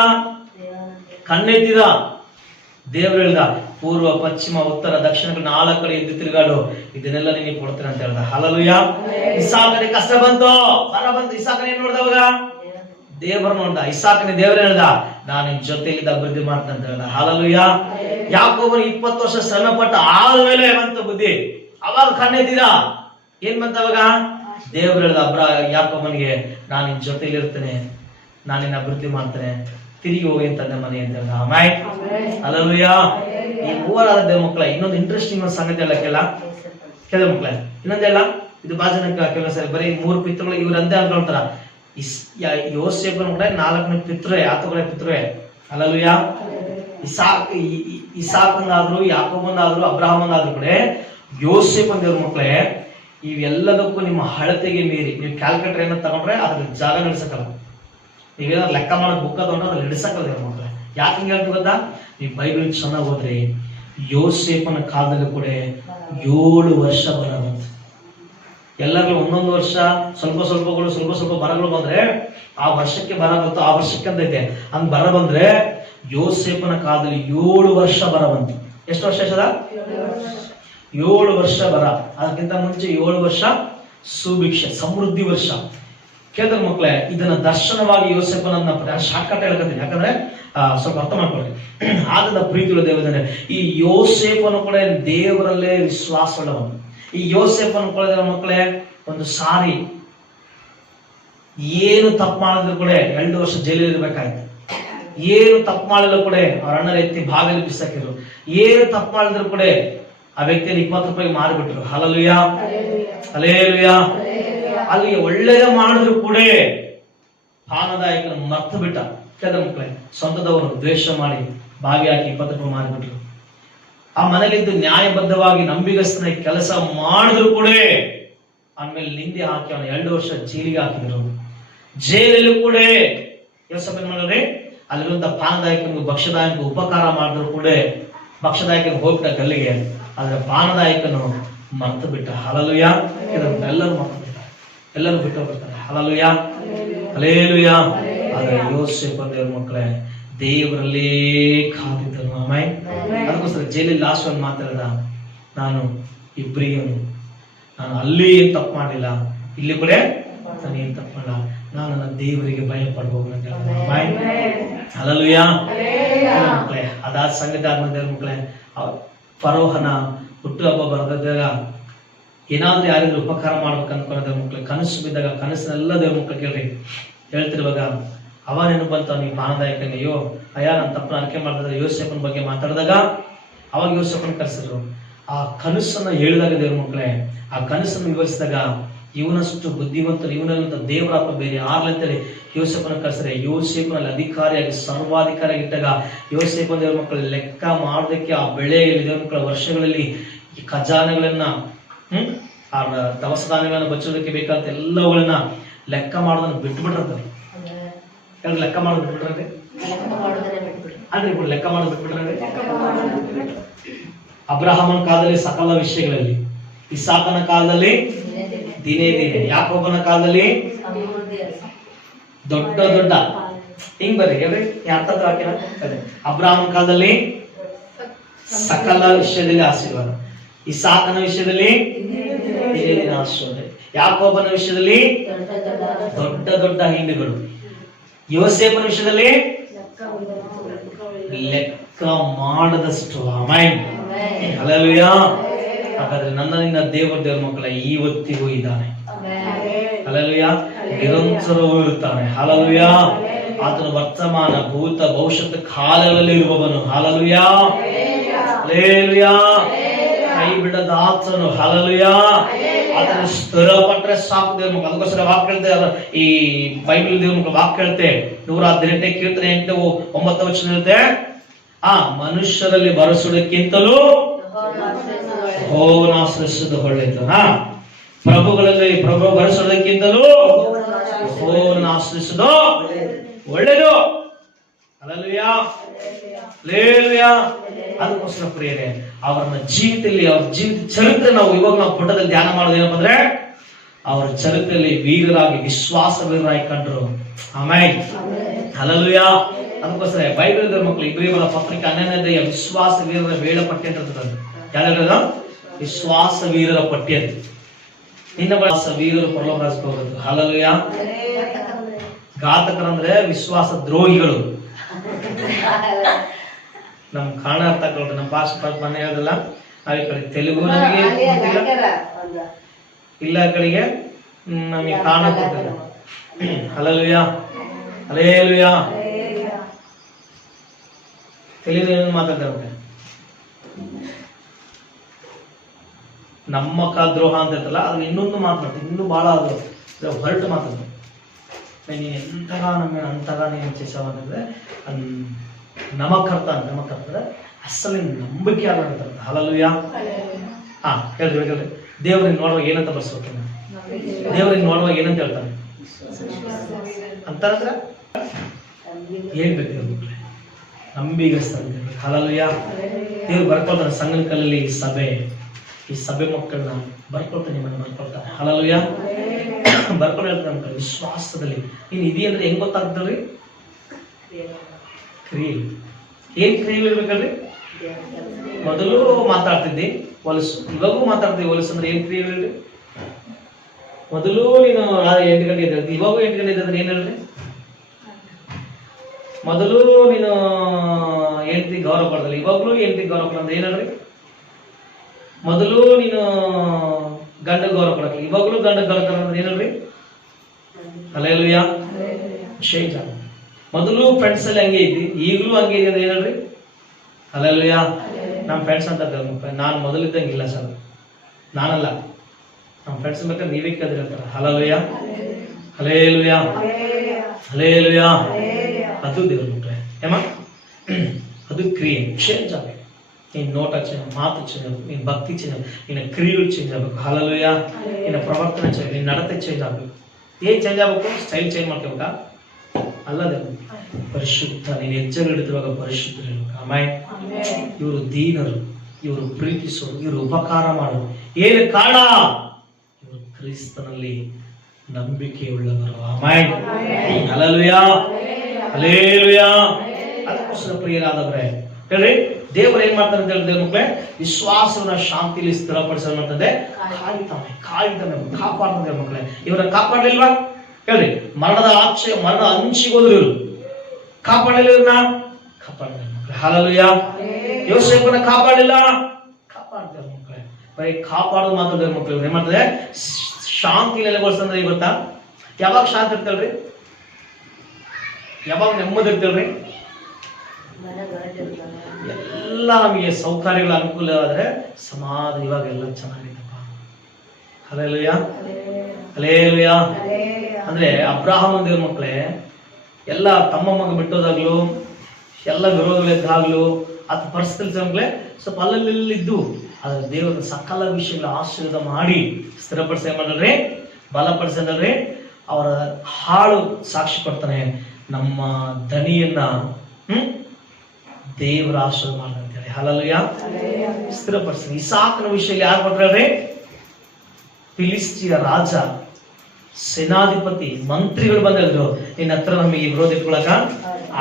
ಕಣ್ಣೆತ್ತಿದ. ದೇವರು ಹೇಳ್ದ, ಪೂರ್ವ ಪಶ್ಚಿಮ ಉತ್ತರ ದಕ್ಷಿಣ 4 ಕಡೆ ಎದ್ದು ತಿರುಗಾಡು, ಇದನ್ನೆಲ್ಲ ನೀನು ಕೊಡ್ತೇನೆ ಅಂತ ಹೇಳ್ದ. ಹಲ್ಲೆಲೂಯಾ. ಇಸಾಕನಿಗೆ ಕಷ್ಟ ಬಂತು, ಬರ ಬಂತು. ಇಸಾಕನ ಏನ್ ನೋಡ್ದವಾಗ? ದೇವರು ನೋಡ್ದ. ಇಸಾಕನ ದೇವರು ಹೇಳ್ದ, ನಾನು ನಿನ್ ಜೊತೆಲಿದ್ದ ಅಭಿವೃದ್ಧಿ ಮಾಡ್ತೇನೆ ಅಂತ ಹೇಳ್ದ. ಹಲ್ಲೆಲೂಯಾ. ಯಾಕೋಬನು 20 ವರ್ಷ ಶ್ರಮ ಪಟ್ಟ ಆದ್ಮೇಲೆ ಬಂತು ಬುದ್ಧಿ. ಅವಾಗ ಕಣ್ಣೆತ್ತಿದ. ಏನ್ ಬಂತ ಅವಾಗ? ದೇವರು ಹೇಳ್ದ ಯಾಕೋಬನಿಗೆ, ನಾನು ನಿನ್ ಜೊತೆಲಿ ಇರ್ತೇನೆ, ನಾನು ನಿನ್ನ ಅಭಿವೃದ್ಧಿ ಮಾಡ್ತೇನೆ, ತಿರುಗಿ ಹೋಗಿ ಅಂತಂದ ಮನೆ ಅಂತ ಹೇಳ್ದ. ಆಮೇಲೆ ಹಲ್ಲೆಲೂಯಾ. ಈ ಮೂವರಾದ ದೇವ ಮಕ್ಕಳ ಇನ್ನೊಂದು ಇಂಟ್ರೆಸ್ಟಿಂಗ್ ಒಂದು ಸಂಗತಿ ಹೇಳಕ್ಕೆಲ್ಲ ಕೆಲವು ಮಕ್ಕಳ ಇನ್ನೊಂದೆಲ್ಲ ಇದು ಬಾಜನಕ ಕೆಲವು ಸರಿ ಬರೀ 3 ಪಿತೃಗಳು ಇವ್ರಂತೆ ಅನ್ಕೊಳ್ತಾರ. ಯೋಸೇಫನ ಕೂಡ 4ನೇ ಪಿತೃ, ಆತಗಳ ಪಿತೃ. ಹಲ್ಲೆಲೂಯಾ. ಇಸಾಕನಾದ್ರು ಯಾಕೋಬನಾದ್ರು ಅಬ್ರಹಾಮನಾದ್ರು ಕೂಡ ಯೋಸೇಫನ್ ದೇವ್ರ ಮಕ್ಕಳೇ, ಇವೆಲ್ಲದಕ್ಕೂ ನಿಮ್ಮ ಅಳತೆಗೆ ಮೀರಿ ನೀವು ಕ್ಯಾಲ್ಕುಲೇಟರ್ ಏನ ತಗೊಂಡ್ರೆ ಅದ್ರ ಜಾಗ ನಡೆಸಕ್ಕಲ್ಲ. ನೀವೇನಾದ್ರು ಲೆಕ್ಕ ಮಾಡೋದು ಬುಕ್ ತಗೊಂಡ್ರೆ ಅದ್ರಲ್ಲಿ ಹಿಡಿಸಕ್ಕಲ್ಲ ದೇವ್ರ ಮಕ್ಕಳೇ. ಯಾಕೆ ಹಿಂಗೆ ಹೇಳ್ತೀವಿ ಗೊತ್ತಾ? ನೀವು ಬೈಬಲ್ ಚೆನ್ನಾಗಿ ಹೋದ್ರಿ, ಯೋಸೇಫನ ಕಾಲದಲ್ಲಿ ಕೂಡ 7 ವರ್ಷ ಬರ ಬಂತು. ಎಲ್ಲರಿಗೂ 1 ವರ್ಷ ಸ್ವಲ್ಪ ಸ್ವಲ್ಪ ಬರಗಳು ಬಂದ್ರೆ ಆ ವರ್ಷಕ್ಕೆ ಬರ ಬಂತು. ಆ ವರ್ಷಕ್ಕೆ ಅಂತ ಐತೆ ಹಂಗ್ ಬರ ಬಂದ್ರೆ ಯೋಸೇಫನ ಕಾಲದಲ್ಲಿ 7 ವರ್ಷ ಬರ ಬಂತು. ಎಷ್ಟು ವರ್ಷ ಆಯ್ತದ? 7 ವರ್ಷ ಬರ. ಅದಕ್ಕಿಂತ ಮುಂಚೆ 7 ವರ್ಷ ಸುಭಿಕ್ಷೆ, ಸಮೃದ್ಧಿ ವರ್ಷ. ಕೇಳಿದ ಮಕ್ಕಳೇ, ಇದನ್ನ ದರ್ಶನವಾಗಿ ಯೋಸೇಫನನ್ನ ಶಾರ್ಟ್ಕಟ್ ಹೇಳ್ಕೊತೀನಿ, ಯಾಕಂದ್ರೆ ಸ್ವಲ್ಪ ಅರ್ಥ ಮಾಡ್ಕೊಳ್ಳಿ. ಆಗದ ಪ್ರೀತಿಯುಳ್ಳ ದೇವರೇ, ಈ ಯೋಸೇಫನು ಕೂಡ ದೇವರಲ್ಲೇ ವಿಶ್ವಾಸವುಳ್ಳವನು. ಈ ಯೋಸೇಫನು ಕೂಡ ಮಕ್ಕಳೇ ಒಂದು ಸಾರಿ ಏನು ತಪ್ಪು ಮಾಡಿದ್ರು ಕೂಡ 2 ವರ್ಷ ಜೈಲಲ್ಲಿ ಇರ್ಬೇಕಾಯ್ತು. ಏನು ತಪ್ಪು ಮಾಡಿದ್ರು ಕೂಡ ಅವ್ರ ಅಣ್ಣರ ಎತ್ತಿ ಬಾಗಿಲು ಬಿಸಾಕಿದ್ರು. ಏನು ತಪ್ಪು ಮಾಡಿದ್ರು ಕೂಡ ಆ ವ್ಯಕ್ತಿಯನ್ನು 20 ರೂಪಾಯಿಗೆ ಮಾರಿಬಿಟ್ರು. ಹಲ್ಲೆಲೂಯಾ. ಹಲ್ಲೆಲೂಯಾ. ಅಲ್ಲಿ ಒಳ್ಳೆಯ ಮಾಡಿದ್ರು ಕೂಡ ಪಾನದಾಯಕನ ಮರ್ತು ಬಿಟ್ಟ. ಕೆಲ ಮಕ್ಕಳೇ, ಸ್ವಂತದವರು ದ್ವೇಷ ಮಾಡಿ ಬಾವಿ ಹಾಕಿ 20 ರೂಪಾಯಿ ಮಾರಿಬಿಟ್ರು. ಆ ಮನೆಯಲ್ಲಿದ್ದು ನ್ಯಾಯಬದ್ಧವಾಗಿ ನಂಬಿಗಸ್ತನ ಕೆಲಸ ಮಾಡಿದ್ರು ಕೂಡ ಆಮೇಲೆ ನಿಂದೆ ಹಾಕಿ ಅವನ 2 ವರ್ಷ ಜೈಲಿಗೆ ಹಾಕಿದ್ರು. ಜೈಲಲ್ಲೂ ಕೂಡ ಯೋಸೇಫ ಏನ್ ಮಾಡಿದ್ರೆ, ಅಲ್ಲಿರುವಂತ ಪಾನದಾಯಕನಿಗೂ ಭಕ್ಷ್ಯದಾಯಕನಿಗೂ ಉಪಕಾರ ಮಾಡಿದ್ರು ಕೂಡ ಭಕ್ಷ್ಯದಾಯಕನ ಹೋಗ್ಬಿಟ್ಟ ಗಲ್ಲಿಗೆ. ಆದ್ರೆ ಪಾನದಾಯಕನು ಮರ್ತು ಬಿಟ್ಟ. ಹಲ್ಲೆಲೂಯಾ. ಎಲ್ಲರೂ ಮರ್ತು ಬಿಟ್ಟ, ಎಲ್ಲರೂ ಬಿಟ್ಟು ಹೋಗ್ಬಿಡ್ತಾರೆ. ಹಲ್ಲೆಲೂಯಾ. ಹಲ್ಲೆಲೂಯಾ. ಆದ್ರೆ ಯೋಸೇಫ ದೇವ್ರ ಮಕ್ಕಳೇ ದೇವರಲ್ಲೇ ಕಾದಿದ್ದನು. ಆಮೇಲೆ ಅದಕ್ಕೋಸ್ಕರ ಜೈಲಲ್ಲಿ ಲಾಸ್ಟ್ ಒಂದು ಮಾತಾಡಿದ, ನಾನು ಇಬ್ರಿಗನು, ನಾನು ಅಲ್ಲಿ ಏನ್ ತಪ್ಪು ಮಾಡಿಲ್ಲ, ಇಲ್ಲಿ ಕೂಡ ನಾನು ಏನ್ ತಪ್ಪು ಮಾಡಲ್ಲ, ನಾನು ನನ್ನ ದೇವರಿಗೆ ಭಯ ಪಡ್ಬೋದು ಅಂತ ಹೇಳಿದ. ಹಲ್ಲೆಲೂಯಾ. ಮಕ್ಕಳೇ, ಅದಾದ ಸಂಗತಿ ಆದ್ಮೇಲೆ ದೇವ್ರ ಮಕ್ಕಳೇ, ಫರೋಹನ ಹುಟ್ಟುಹಬ್ಬ ಬರೆದಾಗ ಏನಾದ್ರೂ ಯಾರಿದ್ರು ಉಪಕಾರ ಮಾಡ್ಬೇಕು ಅನ್ಕೊಳ್ಳೋದ್ರ ಮಕ್ಕಳು ಕನಸು ಬಿದ್ದಾಗ ಕನಸಿನೆಲ್ಲ ದೇವ್ರ ಮಕ್ಕಳು ಕೇಳ್ರಿ ಹೇಳ್ತಿರುವಾಗ ಅವನೇನು ಬಂತ ನೀವು ಪಾನದಾಯಕನಿಗೆ, ಅಯ್ಯೋ ಅಯ್ಯ ನಾನು ತಪ್ಪು ಅರಿಕೆ ಮಾಡಿದ್ರೆ ಯೋಸೇಫನ ಬಗ್ಗೆ ಮಾತಾಡಿದಾಗ ಅವಾಗ ಯೋಸೇಫನ ಕರೆಸಿದ್ರು. ಆ ಕನಸನ್ನ ಹೇಳಿದಾಗ ದೇವ್ರ ಮಕ್ಕಳೇ, ಆ ಕನಸನ್ನು ವಿವರಿಸಿದಾಗ ಇವನಷ್ಟು ಬುದ್ಧಿವಂತರು ಇವನಲ್ಲಂತ ದೇವರಾತ್ಮ ಬೇರೆ ಯಾರ್ಲಂತೇಳಿ ಯೋಸೇಫನ ಕರೆಸಿದ್ರೆ ಯೋಸೇಫನಲ್ಲಿ ಅಧಿಕಾರಿಯಾಗಿ ಸರ್ವಾಧಿಕಾರಿಯಾಗಿ ಇಟ್ಟಾಗ ಯೋಸೇಫನ ದೇವ್ರ ಮಕ್ಕಳು ಲೆಕ್ಕ ಮಾಡೋದಕ್ಕೆ ಆ ಬೆಳೆ ದೇವ್ರ ಮಕ್ಕಳ ವರ್ಷಗಳಲ್ಲಿ ಈ ಖಜಾನೆಗಳನ್ನ ಆ ದವಸ ಧಾನ್ಯಗಳನ್ನ ಬಚ್ಚೋದಕ್ಕೆ ಬೇಕಾದ ಎಲ್ಲವುಗಳನ್ನ ಲೆಕ್ಕ ಮಾಡೋದನ್ನ ಬಿಟ್ಬಿಟ್ರಂತೆ. ಲೆಕ್ಕ ಮಾಡೋದು ಬಿಟ್ಬಿಟ್ರಂತೆ ಅಂದ್ರೆ ಲೆಕ್ಕ ಮಾಡೋದು ಬಿಟ್ಬಿಟ್ರಂತೆ. ಅಬ್ರಹಾಮನ ಕಾಲದಲ್ಲಿ ಸಕಲ ವಿಷಯಗಳಲ್ಲಿ ಇಸಾಕನ ಕಾಲದಲ್ಲಿ ದಿನೇ ದಿನೇ, ಯಾಕೋಬನ ಕಾಲದಲ್ಲಿ ದೊಡ್ಡ ದೊಡ್ಡ, ಹಿಂಗ್ ಬರ್ರಿ ಹೇಳ್ರಿ ಯಾರ್ತದ ಹಾಕಿನ. ಅಬ್ರಾಹ್ಮನ ಕಾಲದಲ್ಲಿ ಸಕಲ ವಿಷಯದಲ್ಲಿ ಆಶೀರ್ವಾದ, ಇಸಾಕನ ವಿಷಯದಲ್ಲಿ ದಿನೇ ದಿನ ಆಶೀರ್ವಾದ, ಯಾಕೋಬನ ವಿಷಯದಲ್ಲಿ ದೊಡ್ಡ ದೊಡ್ಡ ಹಿಂಡುಗಳು, ಯೋಸೇಫನ ವಿಷಯದಲ್ಲಿ ಲೆಕ್ಕ ಮಾಡದಷ್ಟು. Amen, hallelujah. ಹಾಗಾದ್ರೆ ನನ್ನಿಂದ ದೇವರ ಮಕ್ಕಳ ಇವತ್ತಿಗೂ ಇದ್ದಾನೆ. ಹಲ್ಲೆಲೂಯಾ. ನಿರಂತರವೂ ಇರುತ್ತಾನೆ. ಹಲ್ಲೆಲೂಯಾ. ಆತನು ವರ್ತಮಾನ ಭೂತ ಭವಿಷ್ಯತ್ ಕಾಲದಲ್ಲಿ ಇರುವವನು. Hallelujah, hallelujah. ಕೈ ಬಿಡದ ಆತನು. ಹಲ್ಲೆಲೂಯಾ. ಆತನ ಸ್ಥಿರಪಟ್ಟರೆ ಸಾಕು ದೇವ್ರ ಮಕ್ಕಳು. ಅದಕ್ಕೋಸ್ಕರ ವಾಕ್ಯ ಹೇಳ್ತೆ, ಈ ಬೈಬಲ್ ದೇವ್ರ ಮಕ್ಕಳು ವಾಕ್ಯ ಹೇಳ್ತೆ, 118 ಕೀರ್ತನೆ 8-9 ವಚನ ಇರುತ್ತೆ, ಆ ಮನುಷ್ಯರಲ್ಲಿ ಭರಸುವುದಕ್ಕಿಂತಲೂ ಯೆಹೋವನ ಆಶ್ರಯಿಸುವುದು ಒಳ್ಳೆಯದು. ಪ್ರಭುಗಳಲ್ಲಿ ಪ್ರಭು ಭರಿಸುವುದಕ್ಕಿಂತಲೂ ಯೆಹೋವನ ಆಶ್ರಯಿಸುವುದು ಒಳ್ಳೆಯದು. Hallelujah, hallelujah. ಅದಕ್ಕೋಸ್ಕರ ಪ್ರಿಯರೇ, ಅವರನ್ನ ಜೀವಿತದಲ್ಲಿ, ಅವ್ರ ಜೀವಿತ ಚರಿತ್ರೆ ನಾವು ಪುಟದಲ್ಲಿ ಧ್ಯಾನ ಮಾಡೋದು ಏನಪ್ಪ ಅಂದ್ರೆ, ಅವರ ಚರಿತ್ರೆಯಲ್ಲಿ ವೀರರಾಗಿ, ವಿಶ್ವಾಸ ವೀರರಾಗಿ ಕಂಡ್ರು. Amen, hallelujah. ಅದಕ್ಕೋಸ್ಕರ ಬೈಬಲ್ ಮಕ್ಕಳು ಇಬ್ರಿಯರ ಪತ್ರಿಕೆ 11ನೇ ವಿಶ್ವಾಸ ವೀರರ ವೇಳಪಟ್ಟಿ ಅಂತ ಇರ್ತದೆ. ಯಾವ್ದು? ವಿಶ್ವಾಸ ವೀರರ ಪಟ್ಟಿ ಅಂತ. ಇನ್ನ ವೀರರು ಪರಲೋಕ ರಾಜ್ಯಕ್ಕೆ ಹೋಗೋದು. ಹಲ್ಲೆಲೂಯಾ. ಘಾತಕರಂದ್ರೆ ವಿಶ್ವಾಸ ದ್ರೋಹಿಗಳು. ನಮ್ ಕಾಣ ಅರ್ಥ ಕೊಡ್ರಿ, ನಮ್ಮ ಪಾಸ್ ಮನೆ ಹೇಳೋದಿಲ್ಲ, ನಾವ್ ಈ ಕಡೆ ತೆಲುಗು ನಮಗೆ ಇಲ್ಲ, ಕಡೆಗೆ ನಮಗೆ ಕಾಣ ಕೊಡ್ತಿಲ್ಲ. Hallelujah, hallelujah. ತೆಲುಗು ಏನು ಮಾತಾಡ್ತಾರೆ, ನಮ್ಮಕ ದ್ರೋಹ ಅಂತ ಇರ್ತಲ್ಲ, ಅದನ್ನ ಇನ್ನೊಂದು ಮಾತಾಡ್ತೀನಿ, ಇನ್ನೂ ಬಹಳ ಅದು ಹೊರಟು ಮಾತಾಡ್ತೀನಿ. ನೀನು ಎಂತಗ ನಮ್ಗೆ ಅಂತಗ ನೀನು చేసావంటే ನಮಕರ್ತ ಅಸಲಿನ ನಂಬಿಕೆ ಆಗ್ತಾರೆ. ಹಲ್ಲೆಲೂಯಾ. ಹೇಳ್ರಿ ದೇವರಿಗೆ ನೋಡುವಾಗ ಏನಂತ ಬರ್ಸ್ಬೇಕು, ದೇವರಿಗೆ ನೋಡುವಾಗ ಏನಂತ ಹೇಳ್ತಾನೆ ಅಂತಂದ್ರೆ ಹೇಳ್ಬೇಕು, ನಂಬಿಗಸ್ತ. ಹಲ್ಲೆಲೂಯಾ. ದೇವ್ರು ಬರ್ಕೊಳ್ತಾನೆ ಸಂಗನ ಕಲ್ಲಲ್ಲಿ ಈ ಸಭೆ ಮಕ್ಕಳನ್ನ ಬರ್ಕೊಳ್ತಾನೆ, ನಿಮ್ಮನ್ನು ಬರ್ಕೊಳ್ತಾನೆ. ಹಲ್ಲೆಲೂಯಾ. ಬರ್ಕೊಂಡು ಹೇಳ್ತಾನೆ ವಿಶ್ವಾಸದಲ್ಲಿ ನೀನ್ ಇದೀ ಅಂದ್ರೆ ಹೆಂಗ್ ಗೊತ್ತಾಗ್ತದ್ರಿ? ಕ್ರಿಯೆ. ಏನ್ ಕ್ರಿಯೆ ಇರ್ಬೇಕಲ್ರಿ? ಮೊದಲು ಮಾತಾಡ್ತಿದ್ದಿ ಹೊಲಸು, ಇವಾಗೂ ಮಾತಾಡ್ತಿದ್ವಿ ಹೊಲಸು ಅಂದ್ರೆ ಏನ್ ಕ್ರಿಯೆ ಹೇಳ್ರಿ? ಮೊದಲು ನೀನು 8 ಗಂಟೆ ಇದ್ದ, ಇವಾಗೂ 8 ಗಂಟೆ ಇದ್ದಂದ್ರೆ ಏನ್ ಹೇಳ್ರಿ? ಮೊದಲು ನೀನು ಹೆಂಡತಿ ಗೌರವ ಪಡೆದಲ್ಲ, ಇವಾಗ್ಲೂ ಹೆಂಡತಿ ಗೌರವ ಪಡೆದ ಏನ್ ಹೇಳ್ರಿ? ಮೊದಲು ನೀನು ಗಂಡ ಗೌರವ ಕೊಡಕ್ಕೆ, ಇವಾಗಲೂ ಗಂಡ ಗೌರವ ಅಂದ್ರೆ ಏನಲ್ರಿ? ಹಲ್ಲೆಲೂಯಾ. ಚೇಂಜ್ ಆಗ. ಮೊದಲು ಫ್ರೆಂಡ್ಸ್ ಅಲ್ಲಿ ಹಂಗೆ ಇದ್ದಿ, ಈಗಲೂ ಹಂಗೆ ಇದೆ ಅಂದ್ರೆ ಏನಲ್ರಿ? ಹಲ್ಲೆಲೂಯಾ. ನಮ್ಮ ಫ್ರೆಂಡ್ಸ್ ಅಂತ ನಾನು ಮೊದಲಿದ್ದಂಗಿಲ್ಲ ಸರ್, ನಾನಲ್ಲ, ನಮ್ಮ ಫ್ರೆಂಡ್ಸ್ ಬೇಕಾದ್ರೆ ನೀವೇ ಕೇಳಿದ್ರೆ ಹೇಳ್ತಾರೆ. Hallelujah, hallelujah, hallelujah. ಅದು ದೇವ್ರ ಮಕ್ಕಳೇ, ಏಮ ಅದು ಕ್ರಿಯೆ. ಚೇಂಜ್ ಆಗಬೇಕು. ನಿನ್ನ ನೋಟ ಚೇಂಜ್, ಮಾತು ಚೇಂಜ್ ಆಗಬೇಕು, ನಿನ್ನ ಭಕ್ತಿ ಚೇಂಜ್ ಆಗಬೇಕು, ನಿನ್ನ ಕ್ರಿಯೆಗಳು ಚೇಂಜ್ ಆಗಬೇಕು. ಹಲ್ಲೆಲೂಯಾ. ನಿನ್ನ ಪ್ರವರ್ತನೆ ಚೇಂಜ್, ನಿನ್ನ ನಡತೆ ಚೇಂಜ್ ಆಗಬೇಕು. ಏನ್ ಚೇಂಜ್ ಆಗಬೇಕು? ಸ್ಟೈಲ್ ಚೇಂಜ್ ಮಾಡ್ಕೋಬೇಕಾ? ಅಲ್ಲದೆ ಪರಿಶುದ್ಧ, ನೀನು ಹೆಜ್ಜೆಗಳು ಹಿಡಿದಿರುವಾಗ ಪರಿಶುದ್ಧ ಇರಬೇಕು. ಆಮೆನ್. ಇವರು ದೀನರು, ಇವರು ಪ್ರೀತಿಸೋರು, ಇವರು ಉಪಕಾರ ಮಾಡೋರು. ಏನು ಕಾರಣ? ಇವರು ಕ್ರಿಸ್ತನಲ್ಲಿ ನಂಬಿಕೆ ಉಳ್ಳವರು. ಆಮೆನ್. Hallelujah, hallelujah. ಅದಕ್ಕೋಸ್ಕರ ಪ್ರಿಯರಾದವರೇ ಹೇಳ್ರಿ, ದೇವರು ಏನ್ ಮಾಡ್ತಾರೆ ಅಂತ ಹೇಳಿದ್ರೆ ಮಕ್ಕಳೇ, ವಿಶ್ವಾಸವನ್ನ ಶಾಂತಿಲಿ ಸ್ಥಿರಪಡಿಸೋದು ಮಾಡ್ತದೆ, ಕಾಯ್ತಾನೆ ಕಾಪಾಡ್ತದೆ ಮಕ್ಕಳೇ. ಇವರನ್ನ ಕಾಪಾಡಲಿಲ್ವಾ? ಹೇಳ್ರಿ, ಮರಣ ಅಂಚಿಗೆ ಹೋದ್ರು ಇವರು, ಕಾಪಾಡಲಿಲ್ಲ ಇವ್ರನ್ನ, ಕಾಪಾಡಿದ ಮಕ್ಕಳೇ. ಹಲ್ಲೆಲೂಯಾ. ಯೋಸೇಫನ ಕಾಪಾಡಿಲ್ಲ, ಕಾಪಾಡ್ತಾರೆ ಮಕ್ಕಳೇ. ಬರೀ ಕಾಪಾಡೋದು ಮಾತಾಡಿದ್ರೆ ಮಕ್ಕಳು ಏನ್ ಮಾಡ್ತದೆ? ಶಾಂತಿ ನೆಲೆಗೊಳಿಸ್ತಂದ್ರೆ ಗೊತ್ತಾ? ಯಾವಾಗ ಶಾಂತಿ ಇರ್ತಲ್ರಿ? ಯಾವಾಗ ನೆಮ್ಮದಿ ಇರ್ತಲ್ರಿ? ಎಲ್ಲ ನಮಗೆ ಸೌಕರ್ಯಗಳ ಅನುಕೂಲ ಆದ್ರೆ ಸಮಾಧಾನ. ಇವಾಗ ಎಲ್ಲ ಚೆನ್ನಾಗಿತ್ತಪ್ಪ. Hallelujah, hallelujah. ಅಂದ್ರೆ ಅಬ್ರಹಾಮನ ದೇವ್ರ ಮಕ್ಕಳೇ, ಎಲ್ಲ ತಮ್ಮ ಮಗ ಬಿಟ್ಟೋದಾಗ್ಲು, ಎಲ್ಲ ವಿರೋಧಗಳಿದ್ದಾಗ್ಲು, ಅದ್ ಪರಿಸ್ಥಿತಿ ಮಕ್ಕಳೇ ಸ್ವಲ್ಪ ಅಲ್ಲಲ್ಲಿದ್ದು, ಆದ್ರೆ ದೇವರ ಸಕಲ ವಿಷಯಗಳ ಆಶೀರ್ವಾದ ಮಾಡಿ ಸ್ಥಿರಪಡಿಸ ಮಾಡಲ್ರಿ, ಬಲಪಡಿಸಲ್ರಿ. ಅವರ ಹಾಳು ಸಾಕ್ಷಿ ಕೊಡ್ತಾನೆ, ನಮ್ಮ ದನಿಯನ್ನ ದೇವರ ಆಶೀರ್ವಾದ ಮಾಡ್ತಾರೆ. ಹಲ್ಲೆಲೂಯಾ. ಸ್ಥಿರಪಡಿಸಿ. ಇಸಾಕನ ವಿಷಯ ಯಾರು ಕೊಟ್ರಿ? ಫಿಲಿಸ್ಟಿಯ ರಾಜ, ಸೇನಾಧಿಪತಿ, ಮಂತ್ರಿಗಳು ಬಂದಿದ್ರು, ನಿನ್ನ ಹತ್ರ ನಮಗೆ ವಿರೋಧ ಇಟ್ಕೊಳಕ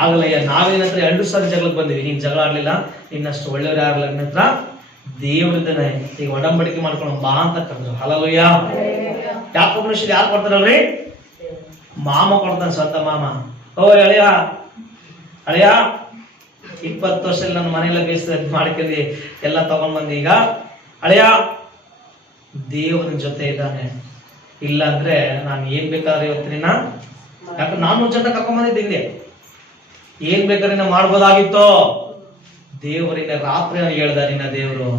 ಆಗಲಯ್ಯ, ನಾವೇನ ಹತ್ರ 2 ಸಾರಿ ಜಗಳಕ್ಕೆ ಬಂದಿವಿ, ನೀನ್ ಜಗಳ ಆಡ್ಲಿಲ್ಲ, ನಿನ್ನಷ್ಟು ಒಳ್ಳೆಯವ್ರು ಯಾರಲ್ಲ, ನಿನ್ನ ಹತ್ರ ದೇವ್ರಿದ್ದಾನೆ, ಈಗ ಒಡಂಬಡಿಕೆ ಮಾಡ್ಕೊಂಡು ಬಾ ಅಂತ ಕರೆದ್ರು. ಹಲ್ಲೆಲೂಯಾ. ಯಾಕೋಬ ವಿಷಯ ಯಾರು ಕೊಡ್ತಾರಲ್ರಿ? ಮಾಮ ಕೊಡ್ತಾನೆ, ಸ್ವಂತ ಮಾಮ. ಓ ಅಳಿಯ, 20 ವರ್ಷದಲ್ಲಿ ನನ್ನ ಮನೆಯಲ್ಲ ಬೇಯಿಸಿದ ಮಾಡ್ಕೊಂಡಿ ಎಲ್ಲ ತಗೊಂಡ್ ಬಂದಿ, ಈಗ ಅಳಿಯ ದೇವರ ಜೊತೆ ಇದ್ದಾನೆ, ಇಲ್ಲ ಅಂದ್ರೆ ನಾನು ಏನ್ ಬೇಕಾದ್ರೆ ಇವತ್ತಿನ, ಯಾಕಂದ್ರೆ ನಾನು ಜೊತೆ ಕರ್ಕೊಂಡ್ ಬಂದಿದ್ದೆ, ಏನ್ ಬೇಕಾದ್ರೆ ನಿನ್ನ ಮಾಡ್ಬೋದಾಗಿತ್ತು. ದೇವರಿನ ರಾತ್ರಿ ನನಗೆ ಹೇಳ್ದ, ನಿನ್ನ ದೇವರು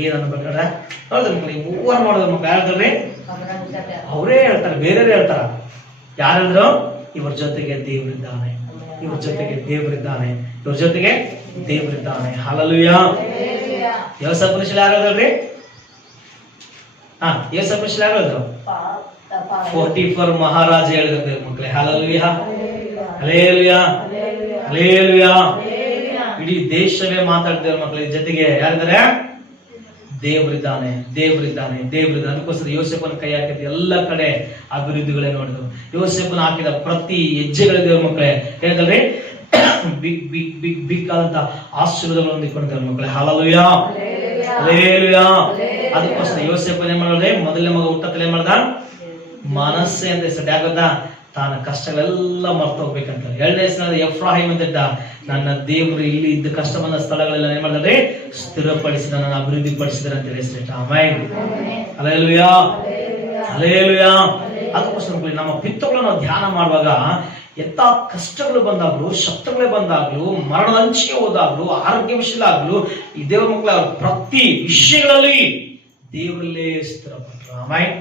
ಏನ್ ಅನ್ಬೇಕಾದ್ರೆ ನೋಡಿದ್ರೆ ಮಕ್ಕಳು ಮೂವರು ಮಾಡೋದ್ರ ಮಕ್ಕಳು ಹೇಳ್ತಾರ್ರಿ, ಅವರೇ ಹೇಳ್ತಾರೆ, ಬೇರೆಯವ್ರು ಹೇಳ್ತಾರ. ಯಾರು ಹೇಳಿದ್ರು? ಇವ್ರ ಜೊತೆಗೆ ದೇವರಿದ್ದಾನೆ, ಇವ್ರ ಜೊತೆಗೆ ದೇವರಿದ್ದಾನೆ, ಇವ್ರ ಜೊತೆಗೆ ದೇವರಿದ್ದಾನೆ. ಹಲ್ಲೆಲೂಯಾ. ಯೋಸೇಫನ ವಿಷಯ ಯಾರು ಹೇಳಿದ್ರಿ? ಯೋಸೇಫನ ವಿಷಯ ಯಾರು ಹೇಳಿದ್ರು? ಪೋಟಿಫರ್ ಮಹಾರಾಜ ಹೇಳಿದ್ರು ಮಕ್ಕಳೇ. Hallelujah, hallelujah, hallelujah. ಇಡೀ ದೇಶವೇ ಮಾತಾಡ್ತಿದ್ದಾರೆ ಮಕ್ಕಳ ಜೊತೆಗೆ ಯಾರಿದ್ದಾರೆ? ದೇವರಿದ್ದಾನೆ, ದೇವರಿದ್ದಾನೆ, ದೇವರಿದ್ದಾನೆ. ಅದಕ್ಕೋಸ್ಕರ ಯೋಸೇಫನ ಕೈ ಹಾಕಿದ ಎಲ್ಲ ಕಡೆ ಅಭಿವೃದ್ಧಿಗಳೇ ನೋಡಿದ್ರು. ಯೋಸೇಫನ ಹಾಕಿದ ಪ್ರತಿ ಹೆಜ್ಜೆಗಳ ದೇವ್ರ ಮಕ್ಕಳೇ ಹೇಳಿದ್ರೆ ಬಿಗ್ ಬಿಗ್ ಬಿಗ್ ಬಿಗ್ ಆದಂತ ಆಶೀರ್ವಾದಗಳು ಹೊಂದಿಕೊಂಡಿದ್ದಾರೆ ಮಕ್ಕಳೇ. Hallelujah, hallelujah. ಅದಕ್ಕೋಸ್ಕರ ಯೋಸೇಫನ ಏನ್ ಮಾಡಿದ್ರೆ, ಮೊದಲನೇ ಮಗ ಹುಟ್ಟತ್ತಲೇ ಏನ್ ಮಾಡ್ದ? ಮನಸ್ಸೆ ಅಂತ ಹೆಸರು. ಯಾಕಂತ ತಾನ ಕಷ್ಟಗಳೆಲ್ಲ ಮರ್ತು ಹೋಗ್ಬೇಕಂತ. 2ನೇ ಹೆಸರು ಎಫ್ರಾಹಿಮ್ ಅಂತ ಇದ್ದ. ನನ್ನ ದೇವರು ಇಲ್ಲಿ ಇದ್ದ ಕಷ್ಟ ಬಂದ ಸ್ಥಳಗಳೆಲ್ಲ ಏನ್ ಮಾಡಿದ್ರೆ ಸ್ಥಿರಪಡಿಸಿದ, ನನ್ನ ಅಭಿವೃದ್ಧಿ ಪಡಿಸಿದಾರೆ ಅಂತ ಹೆಸರಿಟ್ಟ. Amen, hallelujah, hallelujah. ಅದಕ್ಕೋಸ್ಕರ ನಮ್ಮ ಪಿತೃಗಳನ್ನು ನಾವು ಧ್ಯಾನ ಮಾಡುವಾಗ ಎಂತ ಕಷ್ಟಗಳು ಬಂದಾಗ್ಲು, ಶತ್ರುಗಳೇ ಬಂದಾಗ್ಲು, ಮರಣದ ಅಂಚಿಗೆ ಹೋದಾಗ್ಲು, ಆರೋಗ್ಯ ವಿಷಯದಾಗ್ಲು, ಈ ದೇವರ ಮಕ್ಕಳ ಪ್ರತಿ ವಿಷಯಗಳಲ್ಲಿ ದೇವರಲ್ಲೇ ಸ್ಥಿರಪಟ್ಟರು. ಆಮೆನ್.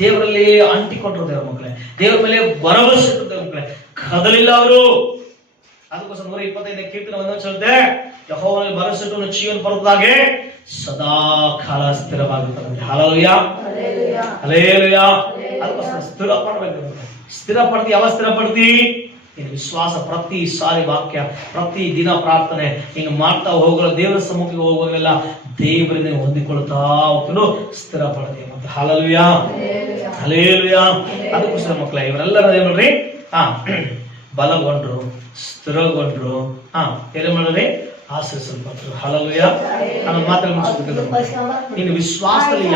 ದೇವರಲ್ಲಿ ಅಂಟಿಕೊಂಡ್ರು ದೇವರ ಮಕ್ಕಳೇ, ದೇವರ ಮೇಲೆ ಭರವಸೆ ಇಟ್ಟರು ದೇವರ ಮಕ್ಕಳೇ, ಕದಲಿಲ್ಲ ಅವರು. ಅದಕ್ಕೋಸ್ಕರ 125ನೇ ಕೀರ್ತನೆ 1 ಚಲತೆ, ಯೆಹೋವನಲ್ಲಿ ಭರವಸೆ ಇಟ್ಟು ಚೀಯೋನ್ ಪರ್ವತದಾಗೆ ಸದಾ ಕಾಲ ಸ್ಥಿರವಾಗಿರುತ್ತದೆ. Hallelujah, hallelujah. ಅದಕ್ಕೋಸ್ಕರ ಸ್ಥಿರ ಪಡಬೇಕು. ಸ್ಥಿರ ಪಡ್ತಿ. ಯಾವ ಸ್ಥಿರ ಪಡ್ತಿ? ನಿನ್ನ ವಿಶ್ವಾಸ, ಪ್ರತಿ ಸಾರಿ ವಾಕ್ಯ, ಪ್ರತಿ ದಿನ ಪ್ರಾರ್ಥನೆ ಹಿಂಗ ಮಾಡ್ತಾ ಹೋಗೋ, ದೇವರ ಸಮ್ಮುಖಕ್ಕೆ ಹೋಗುವಾಗೆಲ್ಲ ದೇವರಿಂದ ಹೊಂದಿಕೊಳ್ತಾ ಹೋಗ್ಕೊಂಡು ಸ್ಥಿರ ಪಡ್ತೀವಿ. ಮತ್ತೆ ಹಲ್ಲೆಲೂಯಾ, ಹಲ್ಲೆಲೂಯಾ. ಅದಕ್ಕೋಸ್ಕರ ಮಕ್ಕಳ ಇವರೆಲ್ಲರ ಏನ್ ಮಾಡ್ರಿ, ಬಲಗೊಂಡ್ರು, ಸ್ಥಿರಗೊಂಡ್ರು, ಏನ್ ಮಾಡ್ರಿ, ಆಶ್ರಯಿಸಲ್ಪಟ್ರು. ಹಲ್ಲೆಲೂಯಾ. ನಾನು ಮಾತ್ರ ಮುಗಿಸ್ಬೇಕು. ನೀನು ವಿಶ್ವಾಸದಲ್ಲಿ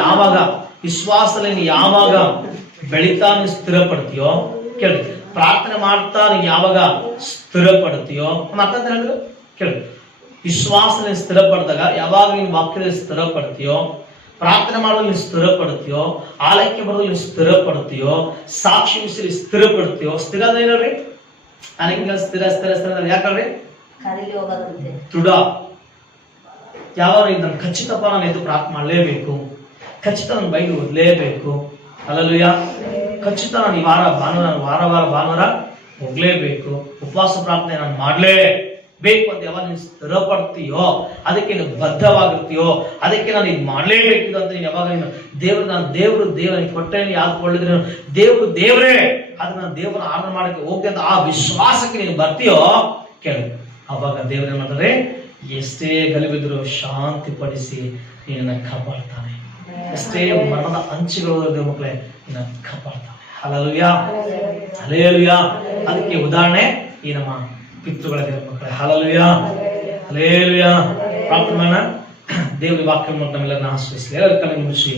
ಯಾವಾಗ ಬೆಳಿತಾ ನೀನು ಸ್ಥಿರಪಡ್ತೀಯೋ, ಕೇಳಿ, ಪ್ರಾರ್ಥನೆ ಮಾಡ್ತಾ ನೀನು ಯಾವಾಗ ಸ್ಥಿರಪಡ್ತೀಯೋ, ಮಾತಾಡ್ತಾ ಹೇಳಿದ್ರು ಕೇಳಿ, ವಿಶ್ವಾಸದಲ್ಲಿ ಸ್ಥಿರಪಡಿದಾಗ, ಯಾವಾಗ ನೀನು ವಾಕ್ಯದಲ್ಲಿ ಸ್ಥಿರಪಡ್ತೀಯೋ, ಪ್ರಾರ್ಥನೆ ಮಾಡೋದು ನೀನು ಸ್ಥಿರಪಡ್ತೀಯೋ, ಆಲಯಕ್ಕೆ ಬರೋದು ನೀನು ಸ್ಥಿರಪಡ್ತೀಯೋ, ಸಾಕ್ಷಿ ವಿಷಯದಲ್ಲಿ ಸ್ಥಿರಪಡ್ತೀಯೋ. ಸ್ಥಿರ ಏನಲ್ರಿ? ನನಗೆ ಸ್ಥಿರ ಸ್ಥಿರ ಸ್ಥಿರ ಯಾಕಲ್ರಿ? ದೃಢ. ಯಾವಾಗ ನಾನು ಖಚಿತಪ್ಪ, ನಾನು ಎದ್ದು ಪ್ರಾರ್ಥನೆ ಮಾಡಲೇಬೇಕು, ಖಚಿತ ನನ್ನ ಬೈದು ಓದಲೇಬೇಕು. ಹಲ್ಲೆಲೂಯಾ. ಖಚಿತ ನಾನು ಈ ವಾರ ಭಾನುವಾರ ಹೋಗ್ಲೇಬೇಕು, ಉಪವಾಸ ಪ್ರಾರ್ಥನೆ ನಾನು ಮಾಡ್ಲೇಬೇಕು ಅಂತ ಯಾವಾಗ ನೀನು ಸ್ಥಿರಪಡ್ತೀಯೋ, ಅದಕ್ಕೆ ನೀನು ಬದ್ಧವಾಗಿರ್ತೀಯೋ, ಅದಕ್ಕೆ ನಾನು ಇದು ಮಾಡ್ಲೇಬೇಕಿದು ಅಂತ ನೀನು ಯಾವಾಗ ನೀನು ದೇವರು ನಿನಗೆ ಕೊಟ್ಟೆ, ಯಾವ್ದು ಕೊಳ್ಳಿದ್ರೆ ದೇವರೇ ಅದನ್ನ ನಾನು ದೇವರ ಆರಾಧನೆ ಮಾಡಕ್ಕೆ ಹೋಗ್ತಿ ಅಂತ ಆ ವಿಶ್ವಾಸಕ್ಕೆ ನೀನು ಬರ್ತೀಯೋ, ಕೇಳಿ, ಅವಾಗ ದೇವರೇ ಮಾಡಿದ್ರೆ ಎಷ್ಟೇ ಗಲಿಬಿದ್ರು ಶಾಂತಿ ಪಡಿಸಿ ನಿನ್ನ ಕಾಪಾಡ್ತಾನೆ. ಎಷ್ಟೇ ಮರಣದ ಅಂಚುಗಳು ಮಕ್ಕಳೇ ನಿನ್ನ ಕಾಪಾಡ್ತಾನೆ. Hallelujah, hallelujah. ಅದಕ್ಕೆ ಉದಾಹರಣೆ ಈ ನಮ್ಮ ಪಿತೃಗಳ ದೇವರ ಮಕ್ಕಳೇ. Hallelujah, hallelujah. ಪ್ರಾರ್ಥನೆ ದೇವರ ವಾಕ್ಯ ನಮ್ಮೆಲ್ಲರನ್ನ ಆಶ್ರಯಿಸಲಿ. ಎಲ್ಲರ ಕಣ್ಣು ಮುಚ್ಚಿ